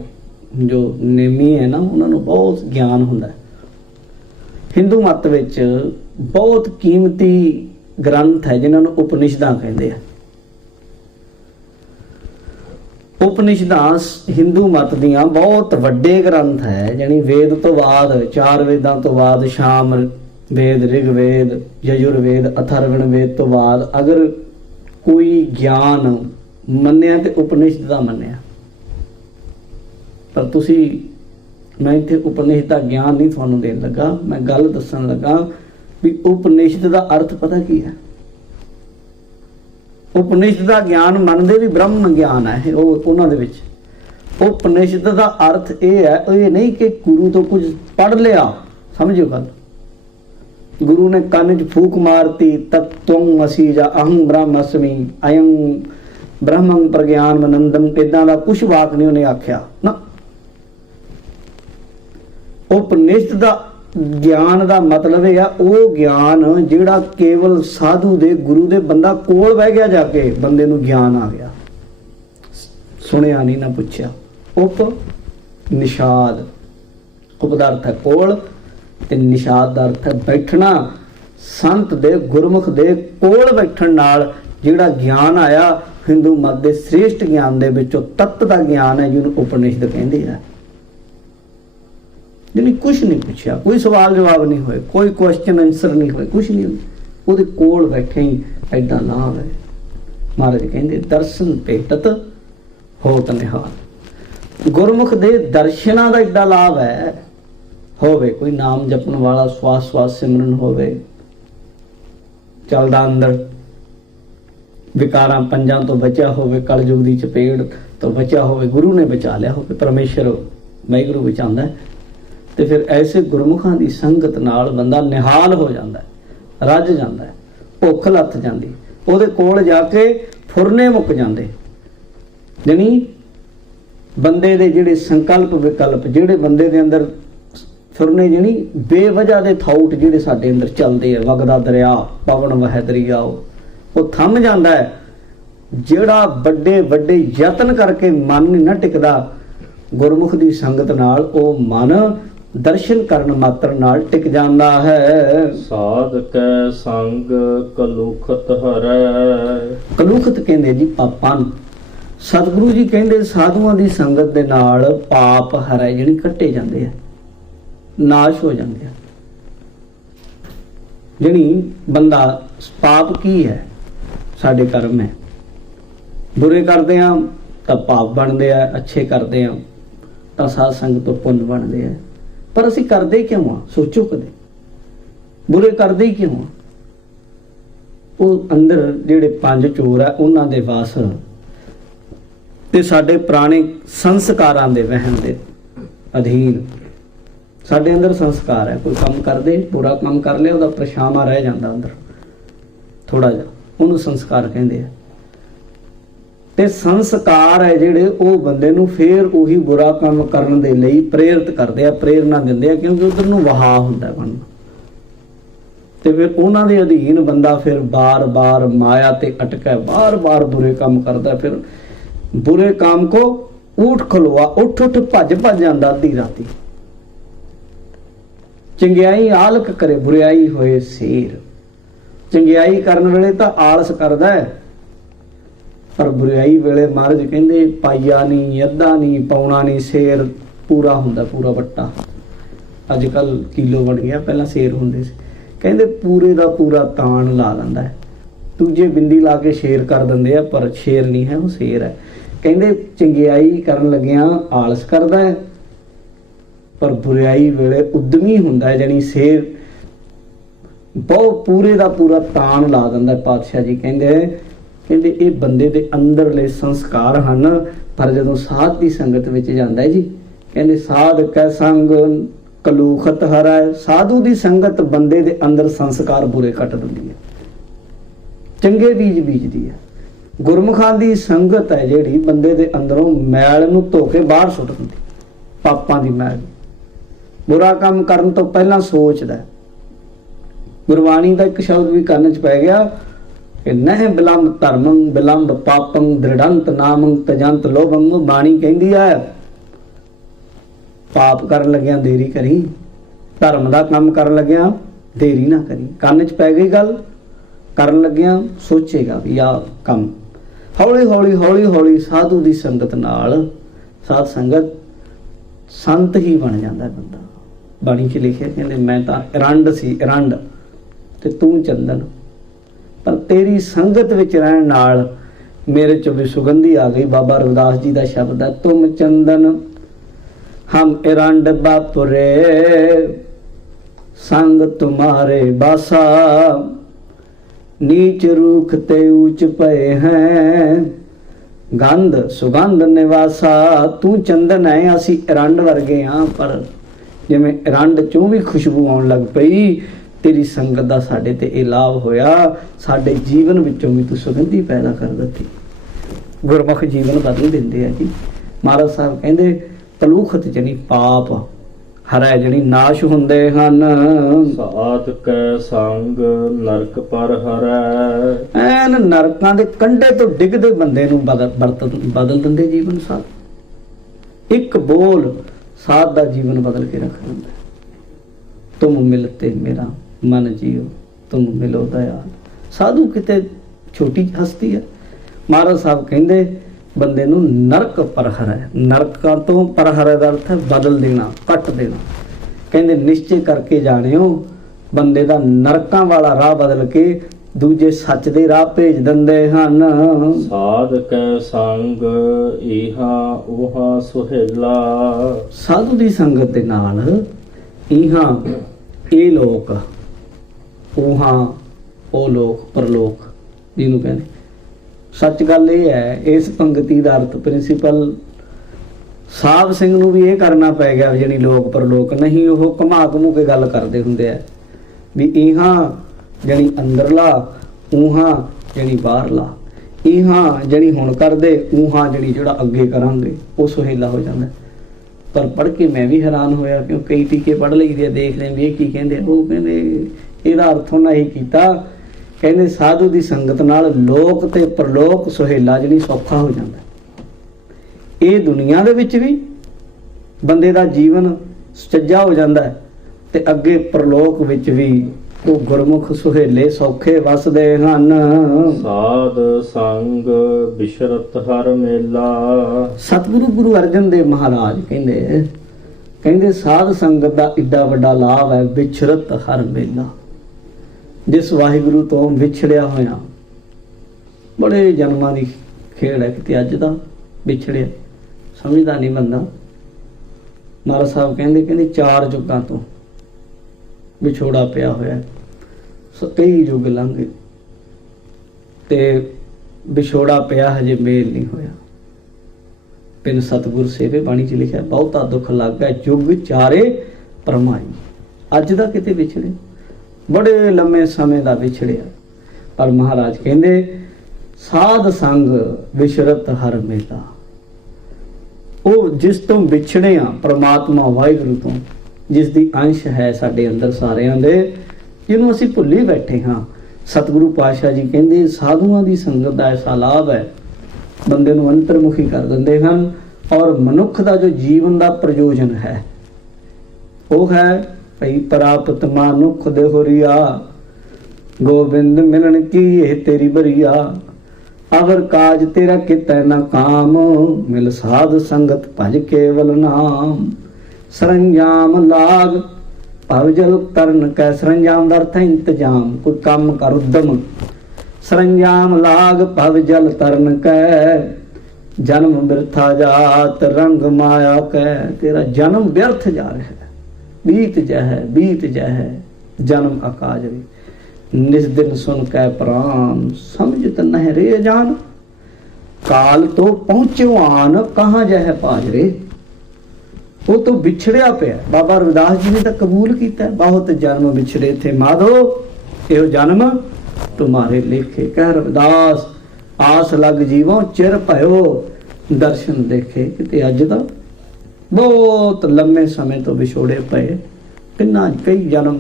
ਜੋ ਨੇਮੀ ਹੈ ਨਾ, ਉਹਨਾਂ ਨੂੰ ਬਹੁਤ ਗਿਆਨ ਹੁੰਦਾ ਹੈ। ਹਿੰਦੂ ਮੱਤ ਵਿੱਚ ਬਹੁਤ ਕੀਮਤੀ ਗ੍ਰੰਥ ਹੈ ਜਿਨ੍ਹਾਂ ਨੂੰ ਉਪਨਿਸ਼ਦਾਂ ਕਹਿੰਦੇ ਆ। ਉਪਨਿਸ਼ਦਾਂ ਹਿੰਦੂ ਮੱਤ ਦੀਆਂ ਬਹੁਤ ਵੱਡੇ ਗ੍ਰੰਥ ਹੈ, ਜਾਣੀ ਵੇਦ ਤੋਂ ਬਾਅਦ, 4 ਵੇਦਾਂ ਤੋਂ ਬਾਅਦ, ਸ਼ਾਮ ਵੇਦ, ਰਿਗਵੇਦ, ਯਜੁਰਵੇਦ, ਅਥਰਵਣ ਵੇਦ ਤੋਂ ਬਾਅਦ ਅਗਰ ਕੋਈ ਗਿਆਨ ਮੰਨਿਆ ਤੇ ਉਪਨਿਸ਼ਦ ਦਾ ਮੰਨਿਆ। ਪਰ ਮੈਂ ਇੱਥੇ ਉਪਨਿਸ਼ਦ ਦਾ ਗਿਆਨ ਨਹੀਂ ਤੁਹਾਨੂੰ ਦੇਣ ਲੱਗਾ, ਮੈਂ ਗੱਲ ਦੱਸਣ ਲੱਗਾ ਵੀ ਉਪਨਿਸ਼ਦ ਦਾ ਅਰਥ ਪਤਾ ਕੀ ਹੈ। ਉਪਨਿਸ਼ਦ ਦਾ ਗਿਆਨ ਮੰਨਦੇ ਵੀ ਬ੍ਰਹਮ ਗਿਆਨ ਹੈ ਉਹ ਉਹਨਾਂ ਦੇ ਵਿੱਚ। ਉਪਨਿਸ਼ਦ ਦਾ ਅਰਥ ਇਹ ਹੈ, ਇਹ ਨਹੀਂ ਕਿ ਗੁਰੂ ਤੋਂ ਕੁਝ ਪੜ੍ਹ ਲਿਆ, ਸਮਝਿਓ ਗੱਲ। ਗੁਰੂ ਨੇ ਕੰਨ 'ਚ ਫੂਕ ਮਾਰਤੀ, ਤਤ ਤੁਮ ਅਸੀ ਜਾਂ ਅਹੰ ਬ੍ਰਹਮਸਮੀ ਅਯੰ ਬ੍ਰਹਮੰ ਪ੍ਰਗਿਆਨ ਮਨੰਦਮ, ਇਦਾਂ ਦਾ ਕੁਛ ਵਾਕ ਨਹੀਂ ਉਹਨੇ ਆਖਿਆ ਨਾ। ਉਪਨਿਸ਼ਦ ਦਾ ਗਿਆਨ ਦਾ ਮਤਲਬ ਇਹ ਆ, ਉਹ ਗਿਆਨ ਜਿਹੜਾ ਕੇਵਲ ਸਾਧੂ ਦੇ, ਗੁਰੂ ਦੇ ਬੰਦਾ ਕੋਲ ਬਹਿ ਗਿਆ, ਜਾ ਕੇ ਬੰਦੇ ਨੂੰ ਗਿਆਨ ਆ ਗਿਆ, ਸੁਣਿਆ ਨਹੀਂ ਨਾ ਪੁੱਛਿਆ। ਉਪਨਿਸ਼ਾਦ, ਉਪ ਦਾ ਅਰਥ ਹੈ ਕੋਲ ਤੇ ਨਿਸ਼ਾਦ ਦਾ ਅਰਥ ਹੈ ਬੈਠਣਾ। ਸੰਤ ਦੇ, ਗੁਰਮੁਖ ਦੇ ਕੋਲ ਬੈਠਣ ਨਾਲ ਜਿਹੜਾ ਗਿਆਨ ਆਇਆ, ਹਿੰਦੂ ਮਤ ਦੇ ਸ੍ਰੇਸ਼ਟ ਗਿਆਨ ਦੇ ਵਿੱਚੋਂ ਤੱਤ ਦਾ ਗਿਆਨ ਹੈ ਜਿਹਨੂੰ ਉਪਨਿਸ਼ਦ ਕਹਿੰਦੇ ਆ। ਜਿਹਨੇ ਕੁਛ ਨਹੀਂ ਪੁੱਛਿਆ, ਕੋਈ ਸਵਾਲ ਜਵਾਬ ਨਹੀਂ ਹੋਏ, ਕੋਈ ਕੁਐਸਚਨ ਆਨਸਰ ਨਹੀਂ ਹੋਏ, ਕੁਛ ਨਹੀਂ, ਉਹਦੇ ਕੋਲ ਬੈਠੇ ਹੀ ਐਡਾ ਲਾਭ ਹੈ। ਮਹਾਰਾਜ ਕਹਿੰਦੇ ਦਰਸ਼ਨ ਭੇਟਤ ਹੋਤ ਨਿਹਾਲ। ਗੁਰਮੁਖ ਦੇ ਦਰਸ਼ਨਾਂ ਦਾ ਐਡਾ ਲਾਭ ਹੈ। ਹੋਵੇ ਕੋਈ ਨਾਮ ਜਪਣ ਵਾਲਾ, ਸਵਾਸ ਸਵਾਸ ਸਿਮਰਨ ਹੋਵੇ, ਚੱਲਦਾ ਅੰਦਰ, ਵਿਕਾਰਾਂ ਪੰਜਾਂ ਤੋਂ ਬਚਿਆ ਹੋਵੇ, ਕਲਯੁਗ ਦੀ ਚਪੇੜ ਤੋਂ ਬਚਿਆ ਹੋਵੇ, ਗੁਰੂ ਨੇ ਬਚਾ ਲਿਆ ਹੋਵੇ, ਪਰਮੇਸ਼ਰ ਵਾਹਿਗੁਰੂ ਬਚਾਉਂਦਾ ਹੈ, ਤੇ ਫਿਰ ਐਸੇ ਗੁਰਮੁਖਾਂ ਦੀ ਸੰਗਤ ਨਾਲ ਬੰਦਾ ਨਿਹਾਲ ਹੋ ਜਾਂਦਾ ਹੈ, ਰੱਜ ਜਾਂਦਾ ਹੈ, ਭੁੱਖ ਲੱਥ ਜਾਂਦੀ, ਉਹਦੇ ਕੋਲ ਜਾ ਕੇ ਫੁਰਨੇ ਮੁੱਕ ਜਾਂਦੇ। ਜਾਣੀ ਬੰਦੇ ਦੇ ਜਿਹੜੇ ਸੰਕਲਪ ਵਿਕਲਪ, ਜਿਹੜੇ ਬੰਦੇ ਦੇ ਅੰਦਰ ਫੁਰਨੇ, ਜਾਣੀ ਬੇਵਜ੍ਹਾ ਦੇ ਥਾਊਟ ਜਿਹੜੇ ਸਾਡੇ ਅੰਦਰ ਚੱਲਦੇ ਆ, ਵਗਦਾ ਦਰਿਆ, ਪਵਨ ਵਹਿ ਦਰਿਆਓ, ਉਹ ਥੰਮ ਜਾਂਦਾ ਹੈ। ਜਿਹੜਾ ਵੱਡੇ ਵੱਡੇ ਯਤਨ ਕਰਕੇ ਮਨ ਨਹੀਂ ਨਾ ਟਿਕਦਾ ਗੁਰਮੁਖ ਦੀ ਸੰਗਤ ਨਾਲ, ਉਹ ਮਨ ਦਰਸ਼ਨ ਕਰਨ ਮਾਤਰ ਨਾਲ ਟਿਕ ਜਾਂਦਾ ਹੈ। ਸਾਧ ਕੈ ਸੰਗ ਕਲੁਖਤ ਹਰੈ। ਕਲੁਖਤ ਕਹਿੰਦੇ ਜੀ ਪਾਪਾਂ ਨੂੰ। ਸਤਿਗੁਰੂ ਜੀ ਕਹਿੰਦੇ ਸਾਧੂਆਂ ਦੀ ਸੰਗਤ ਦੇ ਨਾਲ ਪਾਪ ਹਰੈ, ਜਿਹੜੇ ਕੱਟੇ ਜਾਂਦੇ ਆ, ਨਾਸ਼ ਹੋ ਜਾਂਦੇ ਆ। ਜਿਹੜੀ ਬੰਦਾ, ਪਾਪ ਕੀ ਹੈ? ਸਾਡੇ ਕਰਮ ਹੈ। ਬੁਰੇ ਕਰਦੇ ਆ ਤਾਂ ਪਾਪ ਬਣਦੇ ਆ, ਅੱਛੇ ਕਰਦੇ ਆ ਤਾਂ ਸਾਧ ਸੰਗਤ ਤੋਂ ਪੁੰਨ ਬਣਦੇ ਆ। ਪਰ ਅਸੀਂ ਕਰਦੇ ਕਿਉਂ ਆ? ਸੋਚੋ ਕਦੇ, ਬੁਰੇ ਕਰਦੇ ਹੀ ਕਿਉਂ ਆ? ਉਹ ਅੰਦਰ ਜਿਹੜੇ 5 ਚੋਰ ਆ, ਉਹਨਾਂ ਦੇ ਵਾਸ ਤੇ ਸਾਡੇ ਪੁਰਾਣੇ ਸੰਸਕਾਰਾਂ ਦੇ ਵਹਿਣ ਦੇ ਅਧੀਨ ਸਾਡੇ ਅੰਦਰ ਸੰਸਕਾਰ ਹੈ। ਕੋਈ ਕੰਮ ਕਰਦੇ, ਬੁਰਾ ਕੰਮ ਕਰ ਲਿਆ, ਉਹਦਾ ਪਰਛਾਵਾਂ ਰਹਿ ਜਾਂਦਾ ਅੰਦਰ ਥੋੜਾ ਜਿਹਾ, ਉਹਨੂੰ ਸੰਸਕਾਰ ਕਹਿੰਦੇ ਆ। ਤੇ ਸੰਸਕਾਰ ਹੈ ਜਿਹੜੇ, ਉਹ ਬੰਦੇ ਨੂੰ ਫੇਰ ਉਹੀ ਬੁਰਾ ਕੰਮ ਕਰਨ ਦੇ ਲਈ ਪ੍ਰੇਰਿਤ ਕਰਦੇ ਆ, ਪ੍ਰੇਰਨਾ ਦਿੰਦੇ ਆ, ਕਿਉਂਕਿ ਉਧਰ ਨੂੰ ਵਹਾ ਹੁੰਦਾ ਮਨ। ਤੇ ਫਿਰ ਉਹਨਾਂ ਦੇ ਅਧੀਨ ਬੰਦਾ ਫਿਰ ਬਾਰ-ਬਾਰ ਮਾਇਆ ਤੇ ਅਟਕਾ, ਬਾਰ-ਬਾਰ ਬੁਰੇ ਕੰਮ ਕਰਦਾ। ਫਿਰ ਬੁਰੇ ਕੰਮ ਕੋ ਉੱਠ ਖਲਵਾ, ਉੱਠ ਭੱਜ ਜਾਂਦਾ ਅੱਧੀ ਰਾਤੀ। ਚੰਗਿਆਈ ਆਲਕ ਕਰੇ, ਬੁਰਿਆਈ ਹੋਏ ਸੀਰ। ਚੰਗਿਆਈ ਕਰਨ ਵੇਲੇ ਤਾਂ ਆਲਸ ਕਰਦਾ ਹੈ, ਪਰ ਬੁਰਿਆਈ ਵੇਲੇ ਮਹਾਰਾਜ ਕਹਿੰਦੇ ਪਾਈਆ ਨਹੀਂ, ਅੱਧਾ ਨਹੀਂ, ਪੌਣਾ ਨਹੀਂ, ਸ਼ੇਰ ਪੂਰਾ ਹੁੰਦਾ, ਪੂਰਾ ਵੱਟਾ। ਅੱਜ ਕੱਲ ਕਿਲੋ ਬਣ ਗਿਆ, ਪਹਿਲਾਂ ਸ਼ੇਰ ਹੁੰਦੇ ਸੀ। ਕਹਿੰਦੇ ਪੂਰੇ ਦਾ ਪੂਰਾ ਤਾਣ ਲਾ ਦਿੰਦਾ ਹੈ, ਦੂਜੇ ਬਿੰਦੀ ਲਾ ਕੇ ਸ਼ੇਰ ਕਰ ਦਿੰਦੇ ਆ, ਪਰ ਸ਼ੇਰ ਨਹੀਂ ਹੈ, ਉਹ ਸ਼ੇਰ ਹੈ। ਕਹਿੰਦੇ ਚੰਗਿਆਈ ਕਰਨ ਲੱਗਿਆਂ ਆਲਸ ਕਰਦਾ ਹੈ, ਪਰ ਬੁਰਿਆਈ ਵੇਲੇ ਉਦਮੀ ਹੁੰਦਾ ਹੈ, ਜਾਣੀ ਸ਼ੇਰ ਬਹੁਤ ਪੂਰੇ ਦਾ ਪੂਰਾ ਤਾਣ ਲਾ ਦਿੰਦਾ। ਪਾਤਸ਼ਾਹ ਜੀ ਕਹਿੰਦੇ ਕਹਿੰਦੇ ਇਹ ਬੰਦੇ ਦੇ ਅੰਦਰਲੇ ਸੰਸਕਾਰ ਹਨ, ਪਰ ਜਦੋਂ ਸਾਧ ਦੀ ਸੰਗਤ ਵਿੱਚ ਜਾਂਦਾ ਹੈ ਜੀ, ਕਹਿੰਦੇ ਸਾਧ ਕੈ ਸੰਗ ਕਲੂਖਤ ਹਰੈ। ਸਾਧੂ ਦੀ ਸੰਗਤ ਬੰਦੇ ਦੇ ਅੰਦਰ ਸੰਸਕਾਰ ਬੁਰੇ ਕੱਟ ਦਿੰਦੀ ਹੈ, ਚੰਗੇ ਬੀਜ ਬੀਜਦੀ ਹੈ। ਗੁਰਮੁਖਾਂ ਦੀ ਸੰਗਤ ਹੈ ਜਿਹੜੀ ਬੰਦੇ ਦੇ ਅੰਦਰੋਂ ਮੈਲ ਨੂੰ ਧੋ ਕੇ ਬਾਹਰ ਸੁੱਟ ਦਿੰਦੀ, ਪਾਪਾਂ ਦੀ ਮੈਲ। ਬੁਰਾ ਕੰਮ ਕਰਨ ਤੋਂ ਪਹਿਲਾਂ ਸੋਚਦਾ। ਗੁਰਬਾਣੀ ਦਾ ਇੱਕ ਸ਼ਬਦ ਵੀ ਕੰਨ 'ਚ ਪੈ ਗਿਆ ਕਿ ਨਹਿ ਬਿਲੰਬ ਧਰਮੰ ਬਿਲੰਬ ਪਾਪੰ ਦ੍ਰਿੜੰਤ ਨਾਮੰ ਤਜੰਤ ਲੋਭੰ। ਬਾਣੀ ਕਹਿੰਦੀ ਹੈ ਪਾਪ ਕਰਨ ਲੱਗਿਆ ਦੇਰੀ ਕਰੀ, ਧਰਮ ਦਾ ਕੰਮ ਕਰਨ ਲੱਗਿਆ ਦੇਰੀ ਨਾ ਕਰੀ। ਕੰਨ 'ਚ ਪੈ ਗਈ ਗੱਲ, ਕਰਨ ਲੱਗਿਆ ਸੋਚੇਗਾ ਵੀ ਆਹ ਕੰਮ। ਹੌਲੀ ਹੌਲੀ ਹੌਲੀ ਹੌਲੀ ਸਾਧੂ ਦੀ ਸੰਗਤ ਨਾਲ, ਸਾਧ ਸੰਗਤ, ਸੰਤ ਹੀ ਬਣ ਜਾਂਦਾ ਬੰਦਾ। ਬਾਣੀ 'ਚ ਲਿਖਿਆ ਕਹਿੰਦੇ ਮੈਂ ਤਾਂ ਰੰਡ ਸੀ, ਰੰਡ ਤੇ ਤੂੰ ਚੰਦਨ, ਪਰ ਤੇਰੀ ਸੰਗਤ ਵਿੱਚ ਰਹਿਣ ਨਾਲ ਮੇਰੇ 'ਚ ਵੀ ਸੁਗੰਧੀ ਆ ਗਈ। ਬਾਬਾ ਰਵਿਦਾਸ ਜੀ ਦਾ ਸ਼ਬਦ ਹੈ, ਤੁਮ ਚੰਦਨ ਹਮ ਇਰੰਡ ਬਾਪੁਰੇ ਸੰਗ ਤੁਮਾਰੇ ਬਾਸਾ, नीच रूख ते ऊंच पए हैं गंध सुगंध निवासा। तू चंदन है, असी इरंड वर्गे हाँ, पर जिवें इरंड चों भी खुशबू आउण लग पई, तेरी संगत दा साडे ते इह लाभ होया, साडे जीवन विचों भी तू सुगंधी पैदा कर दित्ती। गुरमुख जीवन बदल दिंदे आ जी। महाराज साहब कहंदे कलूखत जनी पाप हरै जनी नाश हुंदे हन। ਸਾਧ ਕੈ ਸੰਗ ਨਰਕ ਪਰ ਹਰੈ। ਐਨ ਨਰਕਾਂ ਦੇ ਕੰਢੇ ਤੋਂ ਡਿੱਗਦੇ ਬੰਦੇ ਨੂੰ ਬਦਲ ਦਿੰਦੇ ਜੀਵਨ ਸਾਧ। ਇੱਕ ਬੋਲ ਸਾਧ ਦਾ ਜੀਵਨ ਬਦਲ ਕੇ ਰੱਖ ਦਿੰਦਾ। ਤੁਮ ਮਿਲਤੇ ਮੇਰਾ ਮਨ ਜੀਓ, ਤੁਮ ਮਿਲੋ ਦਇਆਲ। ਸਾਧੂ ਕਿਤੇ ਛੋਟੀ ਹਸਤੀ ਹੈ। ਮਹਾਰਾਜ ਸਾਹਿਬ ਕਹਿੰਦੇ ਬੰਦੇ ਨੂੰ ਨਰਕ ਪਰਹਰ ਹੈ। ਨਰਕਾਂ ਤੋਂ ਪਰਹਰ ਦਾ ਅਰਥ ਹੈ ਬਦਲ ਦੇਣਾ, ਕੱਟ ਦੇਣਾ। ਕਹਿੰਦੇ ਨਿਸ਼ਚੈ ਕਰਕੇ ਜਾਣਿਓ ਬੰਦੇ ਦਾ ਨਰਕਾਂ ਵਾਲਾ ਰਾਹ ਬਦਲ ਕੇ ਦੂਜੇ ਸੱਚ ਦੇ ਰਾਹ ਭੇਜ ਦਿੰਦੇ ਹਨ। ਸਾਧ ਕੈ ਸੰਗ ਇਹਾ ਉਹਾ ਸੁਹੇਲਾ। ਸਾਧੂ ਦੀ ਸੰਗਤ ਦੇ ਨਾਲ ਇਹਾ ਇਹ ਲੋਕ, ਉਹਾ ਉਹ ਲੋਕ, ਪਰਲੋਕ ਜਿਹਨੂੰ ਕਹਿੰਦੇ। ਸੱਚ ਗੱਲ ਇਹ ਹੈ, ਇਸ ਪੰਕਤੀ ਦਾ ਅਰਥ ਪ੍ਰਿੰਸੀਪਲ ਸਾਹਿਬ ਸਿੰਘ ਨੂੰ ਵੀ ਇਹ ਕਰਨਾ ਪੈ ਗਿਆ, ਜਿਹੜੀ ਲੋਕ ਪਰਲੋਕ ਨਹੀਂ। ਉਹ ਘੁਮਾ ਘੁਮੂ ਕੇ ਗੱਲ ਕਰਦੇ ਹੁੰਦੇ ਆ ਵੀ ਇਹਾਂ ਜਿਹੜੀ ਅੰਦਰਲਾ, ਉਹਾਂ ਜਿਹੜੀ ਬਾਹਰਲਾ। ਇਹਾਂ ਜਿਹੜੀ ਹੁਣ ਕਰਦੇ, ਉਹਾਂ ਜਿਹੜੀ ਜਿਹੜਾ ਅੱਗੇ ਕਰਾਂਗੇ, ਉਹ ਸੁਹੇਲਾ ਹੋ ਜਾਂਦਾ। ਪਰ ਪੜ੍ਹ ਕੇ ਮੈਂ ਵੀ ਹੈਰਾਨ ਹੋਇਆ, ਕਿਉਂ ਕਈ ਟੀਕੇ ਪੜ੍ਹ ਲਈਦੇ ਆ, ਦੇਖਦੇ ਵੀ ਇਹ ਕੀ ਕਹਿੰਦੇ। ਉਹ ਕਹਿੰਦੇ ਇਹਦਾ ਅਰਥ ਉਹਨਾਂ ਇਹ ਕੀਤਾ, ਕਹਿੰਦੇ ਸਾਧੂ ਦੀ ਸੰਗਤ ਨਾਲ ਲੋਕ ਤੇ ਪਰਲੋਕ ਸੁਹੇਲਾ ਜਿਹੜੀ ਸੌਖਾ ਹੋ ਜਾਂਦਾ। ਇਹ ਦੁਨੀਆ ਦੇ ਵਿੱਚ ਵੀ ਬੰਦੇ ਦਾ ਜੀਵਨ ਸੁਚੱਜਾ ਹੋ ਜਾਂਦਾ ਹੈ, ਤੇ ਅੱਗੇ ਪਰਲੋਕ ਵਿੱਚ ਵੀ ਉਹ ਗੁਰਮੁਖ ਸੁਹੇਲੇ ਸੌਖੇ ਵਸਦੇ ਹਨ। ਸਾਧ ਸੰਗ ਬਿਸ਼ਰਤ ਹਰ ਮੇਲਾ। ਸਤਿਗੁਰੂ ਗੁਰੂ ਅਰਜਨ ਦੇਵ ਮਹਾਰਾਜ ਕਹਿੰਦੇ ਸਾਧ ਸੰਗਤ ਦਾ ਏਡਾ ਵੱਡਾ ਲਾਭ ਹੈ, ਬਿਛਰਤ ਹਰ ਮੇਲਾ। ਜਿਸ ਵਾਹਿਗੁਰੂ ਤੋਂ ਵਿਛੜਿਆ ਹੋਇਆ, ਬੜੇ ਜਨਮਾਂ ਦੀ ਖੇਡ ਹੈ, ਕਿਤੇ ਅੱਜ ਦਾ ਵਿਛੜਿਆ ਸਮਝਦਾ ਨਹੀਂ ਬੰਦਾ। ਮਹਾਰਾਜ ਸਾਹਿਬ ਕਹਿੰਦੇ 4 ਯੁੱਗਾਂ ਤੋਂ ਵਿਛੋੜਾ ਪਿਆ ਹੋਇਆ, ਕਈ ਯੁੱਗ ਲੰਘ ਗਏ ਤੇ ਵਿਛੋੜਾ ਪਿਆ, ਹਜੇ ਮੇਲ ਨਹੀਂ ਹੋਇਆ। ਬਿਨ ਸਤਿਗੁਰ ਸੇਵੇ ਬਾਣੀ 'ਚ ਲਿਖਿਆ, ਬਹੁਤਾ ਦੁੱਖ ਲੱਗਾ ਯੁੱਗ ਚਾਰੇ ਪਰਮਾਈ। ਅੱਜ ਦਾ ਕਿਤੇ ਵਿਛੜੇ, ਬੜੇ ਲੰਮੇ ਸਮੇਂ ਦਾ ਵਿਛੜਿਆ। ਪਰ ਮਹਾਰਾਜ ਕਹਿੰਦੇ ਸਾਧ ਸੰਗ ਵਿਸ਼ਰਤ ਹਰ ਮੇਲਾ। ਉਹ ਜਿਸ ਤੋਂ ਵਿਛੜੇ ਆ, ਪ੍ਰਮਾਤਮਾ ਵਾਹਿਗੁਰੂ ਤੋਂ, ਜਿਸ ਦੀ ਅੰਸ਼ ਹੈ ਸਾਡੇ ਅੰਦਰ ਸਾਰਿਆਂ ਦੇ, ਜਿਹਨੂੰ ਅਸੀਂ ਭੁੱਲੀ ਬੈਠੇ ਹਾਂ। ਸਤਿਗੁਰੂ ਪਾਤਸ਼ਾਹ ਜੀ ਕਹਿੰਦੇ ਸਾਧੂਆਂ ਦੀ ਸੰਗਤ ਦਾ ਐਸਾ ਲਾਭ ਹੈ, ਬੰਦੇ ਨੂੰ ਅੰਤਰਮੁਖੀ ਕਰ ਦਿੰਦੇ ਹਨ। ਔਰ ਮਨੁੱਖ ਦਾ ਜੋ ਜੀਵਨ ਦਾ ਪ੍ਰਯੋਜਨ ਹੈ ਉਹ ਹੈ ਭਈ ਪ੍ਰਾਪਤ ਮਨੁੱਖ ਦੇ ਹੋਰੀਆ, ਗੋਬਿੰਦ ਮਿਲਣ ਕੀ ਇਹ ਤੇਰੀ ਬਰੀਆ। ਅਵਰ ਕਾਜ ਤੇਰਾ ਕਿਤੈ ਨਾ ਕਾਮ, ਮਿਲ ਸਾਧ ਸੰਗਤ ਭਜ ਕੇਵਲ ਨਾਮ। ਸਰੰਜਾਮ ਲਾਗ ਭਵ ਜਲ ਕਰਨ ਕੈ। ਸਰੰਜਾਮ ਦਾ ਅਰਥ ਹੈ ਇੰਤਜ਼ਾਮ, ਕੋਈ ਕੰਮ ਕਰ, ਉਦਮ। ਸਰੰਜਾਮ ਲਾਗ ਭਵ ਜਲ ਤਰਨ ਕੈ, ਜਨਮ ਬਿਰਥਾ ਜਾਤ ਰੰਗ ਮਾਇਆ ਕੈ। ਤੇਰਾ ਜਨਮ ਵਿਅਰਥ ਜਾ ਰਿਹਾ ਹੈ, ਬੀਤ ਜਹ ਜਨਮ ਅਕਾਜ ਵੇ। निज दिन सुन कै प्राण समझत नह रे जान। काल तो पहुंचो आन कहाँ जह पाजरे। वो तो विछड़िया पे। बाबा रविदास जी ने तो कबूल किया, बहुत जन्म विछड़े थे माधो, यो जन्म तुम्हारे लेखे। कह रविदास आस लग जीवों चिर भयो, दर्शन देखे किते अज दा। बहुत लंबे समय तो विछोड़े पे, किन्ना कई जन्म।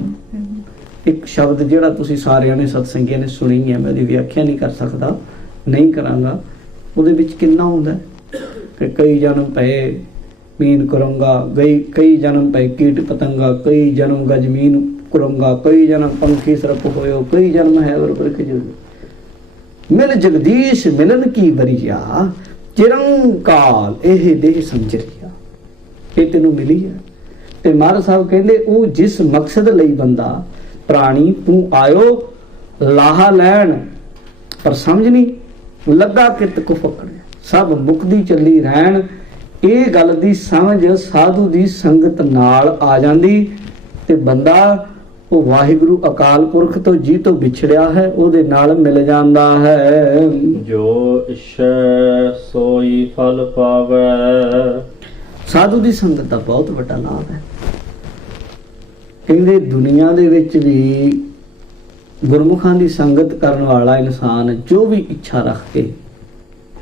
एक शब्द जिहड़ा तुसी सारिਆਂ ने सत्संगियां ने सुनी है, मैं ਉਹਦੀ व्याख्या नहीं कर सकता, नहीं करांगा। ਉਹਦੇ ਵਿੱਚ ਕਿੰਨਾ ਹੁੰਦਾ कि कई जन्म पए मीन करूंगा, कई जन्म पए कीट पतंगा, कई जन्म गजमीन करूंगा, कई जन्म पंखी सरप होयो, कई जन्म है और मिल जगदीश मिलन की बरिया, चिरंकाल एह देह संजरिया। ਇਹ ਤੈਨੂੰ ਮਿਲੀ ਹੈ। ਤੇ ਮਹਾਰਾਜ ਸਾਹਿਬ ਕਹਿੰਦੇ ਉਹ ਜਿਸ ਮਕਸਦ ਲਈ ਬੰਦਾ ਪ੍ਰਾਣੀ ਤੂੰ ਆਇਓ ਲਾਹਾ ਲੈਣ, ਪਰ ਸਮਝ ਨਹੀਂ ਲੱਗਾ ਕਿਤ ਕੋ ਫਕੜਿਆ, ਸਭ ਮੁਕਦੀ ਚੱਲੀ ਰਹਿਣ। ਇਹ ਗੱਲ ਦੀ ਸਮਝ ਸਾਧੂ ਦੀ ਸੰਗਤ ਨਾਲ ਆ ਜਾਂਦੀ ਤੇ ਬੰਦਾ ਉਹ ਵਾਹਿਗੁਰੂ ਅਕਾਲ ਪੁਰਖ ਤੋਂ ਜੀ ਤੋਂ ਵਿਛੜਿਆ ਹੈ ਉਹਦੇ ਨਾਲ ਮਿਲ ਜਾਂਦਾ ਹੈ। ਜੋ ਇਛੈ ਸੋਈ ਫਲ ਪਾਵੈ। ਸਾਧੂ ਦੀ ਸੰਗਤ ਦਾ ਬਹੁਤ ਵੱਡਾ ਲਾਭ ਹੈ। ਕਹਿੰਦੇ ਦੁਨੀਆ ਦੇ ਵਿੱਚ ਵੀ ਗੁਰਮੁਖਾਂ ਦੀ ਸੰਗਤ ਕਰਨ ਵਾਲਾ ਇਨਸਾਨ ਜੋ ਵੀ ਇੱਛਾ ਰੱਖ ਕੇ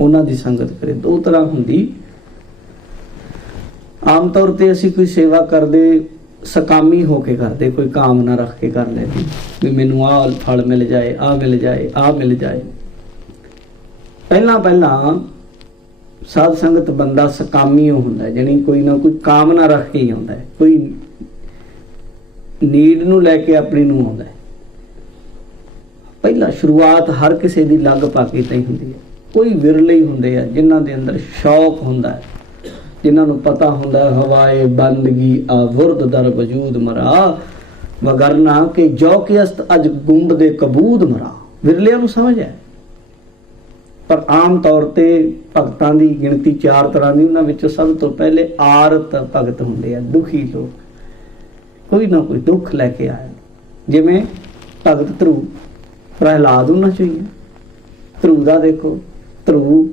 ਉਹਨਾਂ ਦੀ ਸੰਗਤ ਕਰੇ। ਦੋ ਤਰ੍ਹਾਂ ਹੁੰਦੀ। ਆਮ ਤੌਰ ਤੇ ਅਸੀਂ ਕੋਈ ਸੇਵਾ ਕਰਦੇ ਸਕਾਮੀ ਹੋ ਕੇ ਕਰਦੇ, ਕੋਈ ਕਾਮਨਾ ਰੱਖ ਕੇ ਕਰ ਲੈਂਦੇ ਵੀ ਮੈਨੂੰ ਆਹ ਫਲ ਮਿਲ ਜਾਏ, ਆਹ ਮਿਲ ਜਾਏ, ਆਹ ਮਿਲ ਜਾਏ। ਪਹਿਲਾਂ ਸਾਧ ਸੰਗਤ ਬੰਦਾ ਸਕਾਮੀ ਹੁੰਦਾ, ਜਾਣੀ ਕੋਈ ਨਾ ਕੋਈ ਕਾਮਨਾ ਰੱਖ ਕੇ ਹੀ ਆਉਂਦਾ, ਕੋਈ ਨੀਡ ਨੂੰ ਲੈ ਕੇ ਆਪਣੀ ਨੂੰ ਆਉਂਦਾ। ਪਹਿਲਾਂ ਸ਼ੁਰੂਆਤ ਹਰ ਕਿਸੇ ਦੀ ਲਗਭਗ ਏਦਾਂ ਹੀ ਹੁੰਦੀ ਹੈ। ਕੋਈ ਵਿਰਲੇ ਹੀ ਹੁੰਦੇ ਆ ਜਿਨ੍ਹਾਂ ਦੇ ਅੰਦਰ ਸ਼ੌਕ ਹੁੰਦਾ ਹੈ, ਜਿਨ੍ਹਾਂ ਨੂੰ ਪਤਾ ਹੁੰਦਾ ਹਵਾਏ ਬੰਦਗੀ ਆਵੁਰਦ ਦਰ ਵਜੂਦ ਮਰਾ, ਵਗਰਨਾ ਕਿ ਜੋ ਕਿ ਅਸਤ ਅਜ ਗੁੰਬ ਦੇ ਕਬੂਦ ਮਰਾ। ਵਿਰਲਿਆਂ ਨੂੰ ਸਮਝ ਹੈ। ਪਰ ਆਮ ਤੌਰ ਤੇ ਭਗਤਾਂ ਦੀ ਗਿਣਤੀ 4 ਤਰ੍ਹਾਂ ਦੀ। ਉਹਨਾਂ ਵਿੱਚੋਂ ਸਭ ਤੋਂ ਪਹਿਲੇ ਆਰਤ ਭਗਤ ਹੁੰਦੇ ਆ, ਦੁਖੀ ਲੋਕ, ਕੋਈ ਨਾ ਕੋਈ ਦੁੱਖ ਲੈ ਕੇ ਆਇਆ। ਜਿਵੇਂ ਭਗਤ ਧਰੂ ਪ੍ਰਹਿਲਾਦ ਹੋਣਾ ਚਾਹੀਏ। ਧਰੂ ਦਾ ਦੇਖੋ, ਧਰੂ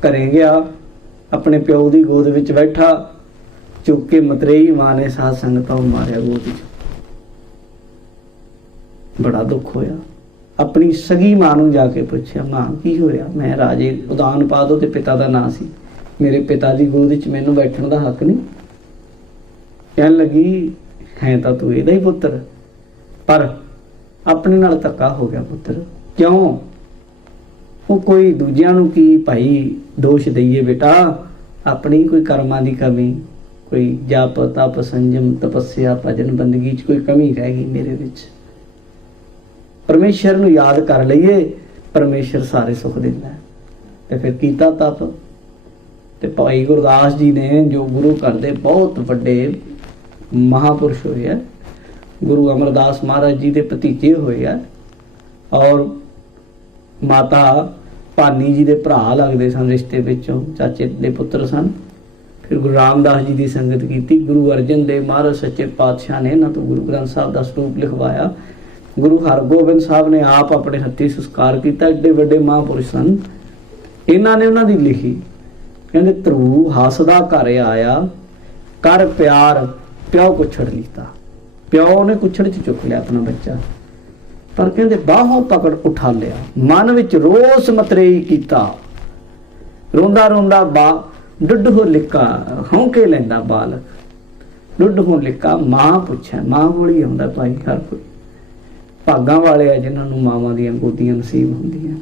ਘਰੇ ਗਿਆ, ਆਪਣੇ ਪਿਓ ਦੀ ਗੋਦ ਵਿੱਚ ਬੈਠਾ, ਚੁੱਕ ਕੇ ਮਤਰੇਈ ਮਾਂ ਨੇ ਸਾਧ ਸੰਗਤਾਂ ਨੂੰ ਮਾਰਿਆ ਗੋਦ ਵਿੱਚ। ਬੜਾ ਦੁੱਖ ਹੋਇਆ। ਆਪਣੀ ਸਗੀ ਮਾਂ ਨੂੰ ਜਾ ਕੇ ਪੁੱਛਿਆ, ਮਾਂ ਕੀ ਹੋਇਆ? ਮੈਂ ਰਾਜੇ ਉਦਾਨ ਪਾ ਦੋ ਤੇ ਪਿਤਾ ਦਾ ਨਾਂ ਸੀ, ਮੇਰੇ ਪਿਤਾ ਦੀ ਗੋਦ ਵਿੱਚ ਮੈਨੂੰ ਬੈਠਣ ਦਾ ਹੱਕ ਨਹੀਂ। ਕਹਿਣ ਲੱਗੀ ਹੈ ਤਾਂ ਤੂੰ ਇਹਦਾ ਹੀ ਪੁੱਤਰ, ਪਰ ਆਪਣੇ ਨਾਲ ਧੱਕਾ ਹੋ ਗਿਆ ਪੁੱਤਰ। ਕਿਉਂ? ਉਹ ਕੋਈ ਦੂਜਿਆਂ ਨੂੰ ਕੀ ਭਾਈ ਦੋਸ਼ ਦਈਏ ਬੇਟਾ, ਆਪਣੀ ਕੋਈ ਕਰਮਾਂ ਦੀ ਕਮੀ, ਕੋਈ ਜਪ ਤਪ ਸੰਜਮ ਤਪੱਸਿਆ ਭਜਨ ਬੰਦਗੀ 'ਚ ਕੋਈ ਕਮੀ ਰਹਿ ਗਈ ਮੇਰੇ ਵਿੱਚ। ਪਰਮੇਸ਼ਰ ਨੂੰ ਯਾਦ ਕਰ ਲਈਏ, ਪਰਮੇਸ਼ਰ ਸਾਰੇ ਸੁੱਖ ਦਿੰਦਾ। ਤੇ ਫਿਰ ਕੀਤਾ ਤਪ। ਤੇ ਭਾਈ ਗੁਰਦਾਸ ਜੀ ਨੇ ਜੋ ਗੁਰੂ ਘਰ ਦੇ ਬਹੁਤ ਵੱਡੇ ਮਹਾਪੁਰਸ਼ ਹੋਏ ਆ, ਗੁਰੂ ਅਮਰਦਾਸ ਮਹਾਰਾਜ ਜੀ ਦੇ ਭਤੀਜੇ ਹੋਏ ਆ, ਔਰ ਮਾਤਾ ਭਾਨੀ ਜੀ ਦੇ ਭਰਾ ਲੱਗਦੇ ਸਨ ਰਿਸ਼ਤੇ ਵਿੱਚੋਂ, ਚਾਚੇ ਦੇ ਪੁੱਤਰ ਸਨ। ਫਿਰ ਗੁਰੂ ਰਾਮਦਾਸ ਜੀ ਦੀ ਸੰਗਤ ਕੀਤੀ। ਗੁਰੂ ਅਰਜਨ ਦੇਵ ਮਹਾਰਾਜ ਸੱਚੇ ਪਾਤਸ਼ਾਹ ਨੇ ਇਹਨਾਂ ਤੋਂ ਗੁਰੂ ਗ੍ਰੰਥ ਸਾਹਿਬ ਦਾ ਸਰੂਪ ਲਿਖਵਾਇਆ। ਗੁਰੂ ਹਰਗੋਬਿੰਦ ਸਾਹਿਬ ਨੇ ਆਪ ਆਪਣੇ ਹੱਥੀਂ ਸੰਸਕਾਰ ਕੀਤਾ। ਏਡੇ ਵੱਡੇ ਮਹਾਂਪੁਰਸ਼ ਸਨ। ਇਹਨਾਂ ਨੇ ਉਹਨਾਂ ਦੀ ਲਿਖੀ, ਕਹਿੰਦੇ ਧਰੂ ਹੱਸਦਾ ਘਰ ਆਇਆ, ਕਰ ਪਿਆਰ ਪਿਓ ਕੁਛੜ ਲੀਤਾ। ਪਿਓ ਨੇ ਕੁਛੜ 'ਚ ਚੁੱਕ ਲਿਆ ਆਪਣਾ ਬੱਚਾ, ਪਰ ਕਹਿੰਦੇ ਬਾਹੋਂ ਪਕੜ ਉਠਾ ਲਿਆ, ਮਨ ਵਿੱਚ ਰੋਸ ਮਤਰੇਈ ਕੀਤਾ। ਰੋਂਦਾ ਰੋਂਦਾ ਡੁੱਡ ਹੋ ਲਿਕਾ, ਹੌਂਕੇ ਲੈਂਦਾ ਬਾਲਕ, ਡੁੱਡ ਹੋ ਲਿਕਾ। ਮਾਂ ਪੁੱਛਿਆ, ਮਾਂ ਕੋਲ ਹੀ ਆਉਂਦਾ ਭਾਈ ਹਰ ਕੋਈ। ਭਾਗਾਂ ਵਾਲੇ ਆ ਜਿਨ੍ਹਾਂ ਨੂੰ ਮਾਵਾਂ ਦੀਆਂ ਗੋਦੀਆਂ ਨਸੀਬ ਹੁੰਦੀਆਂ।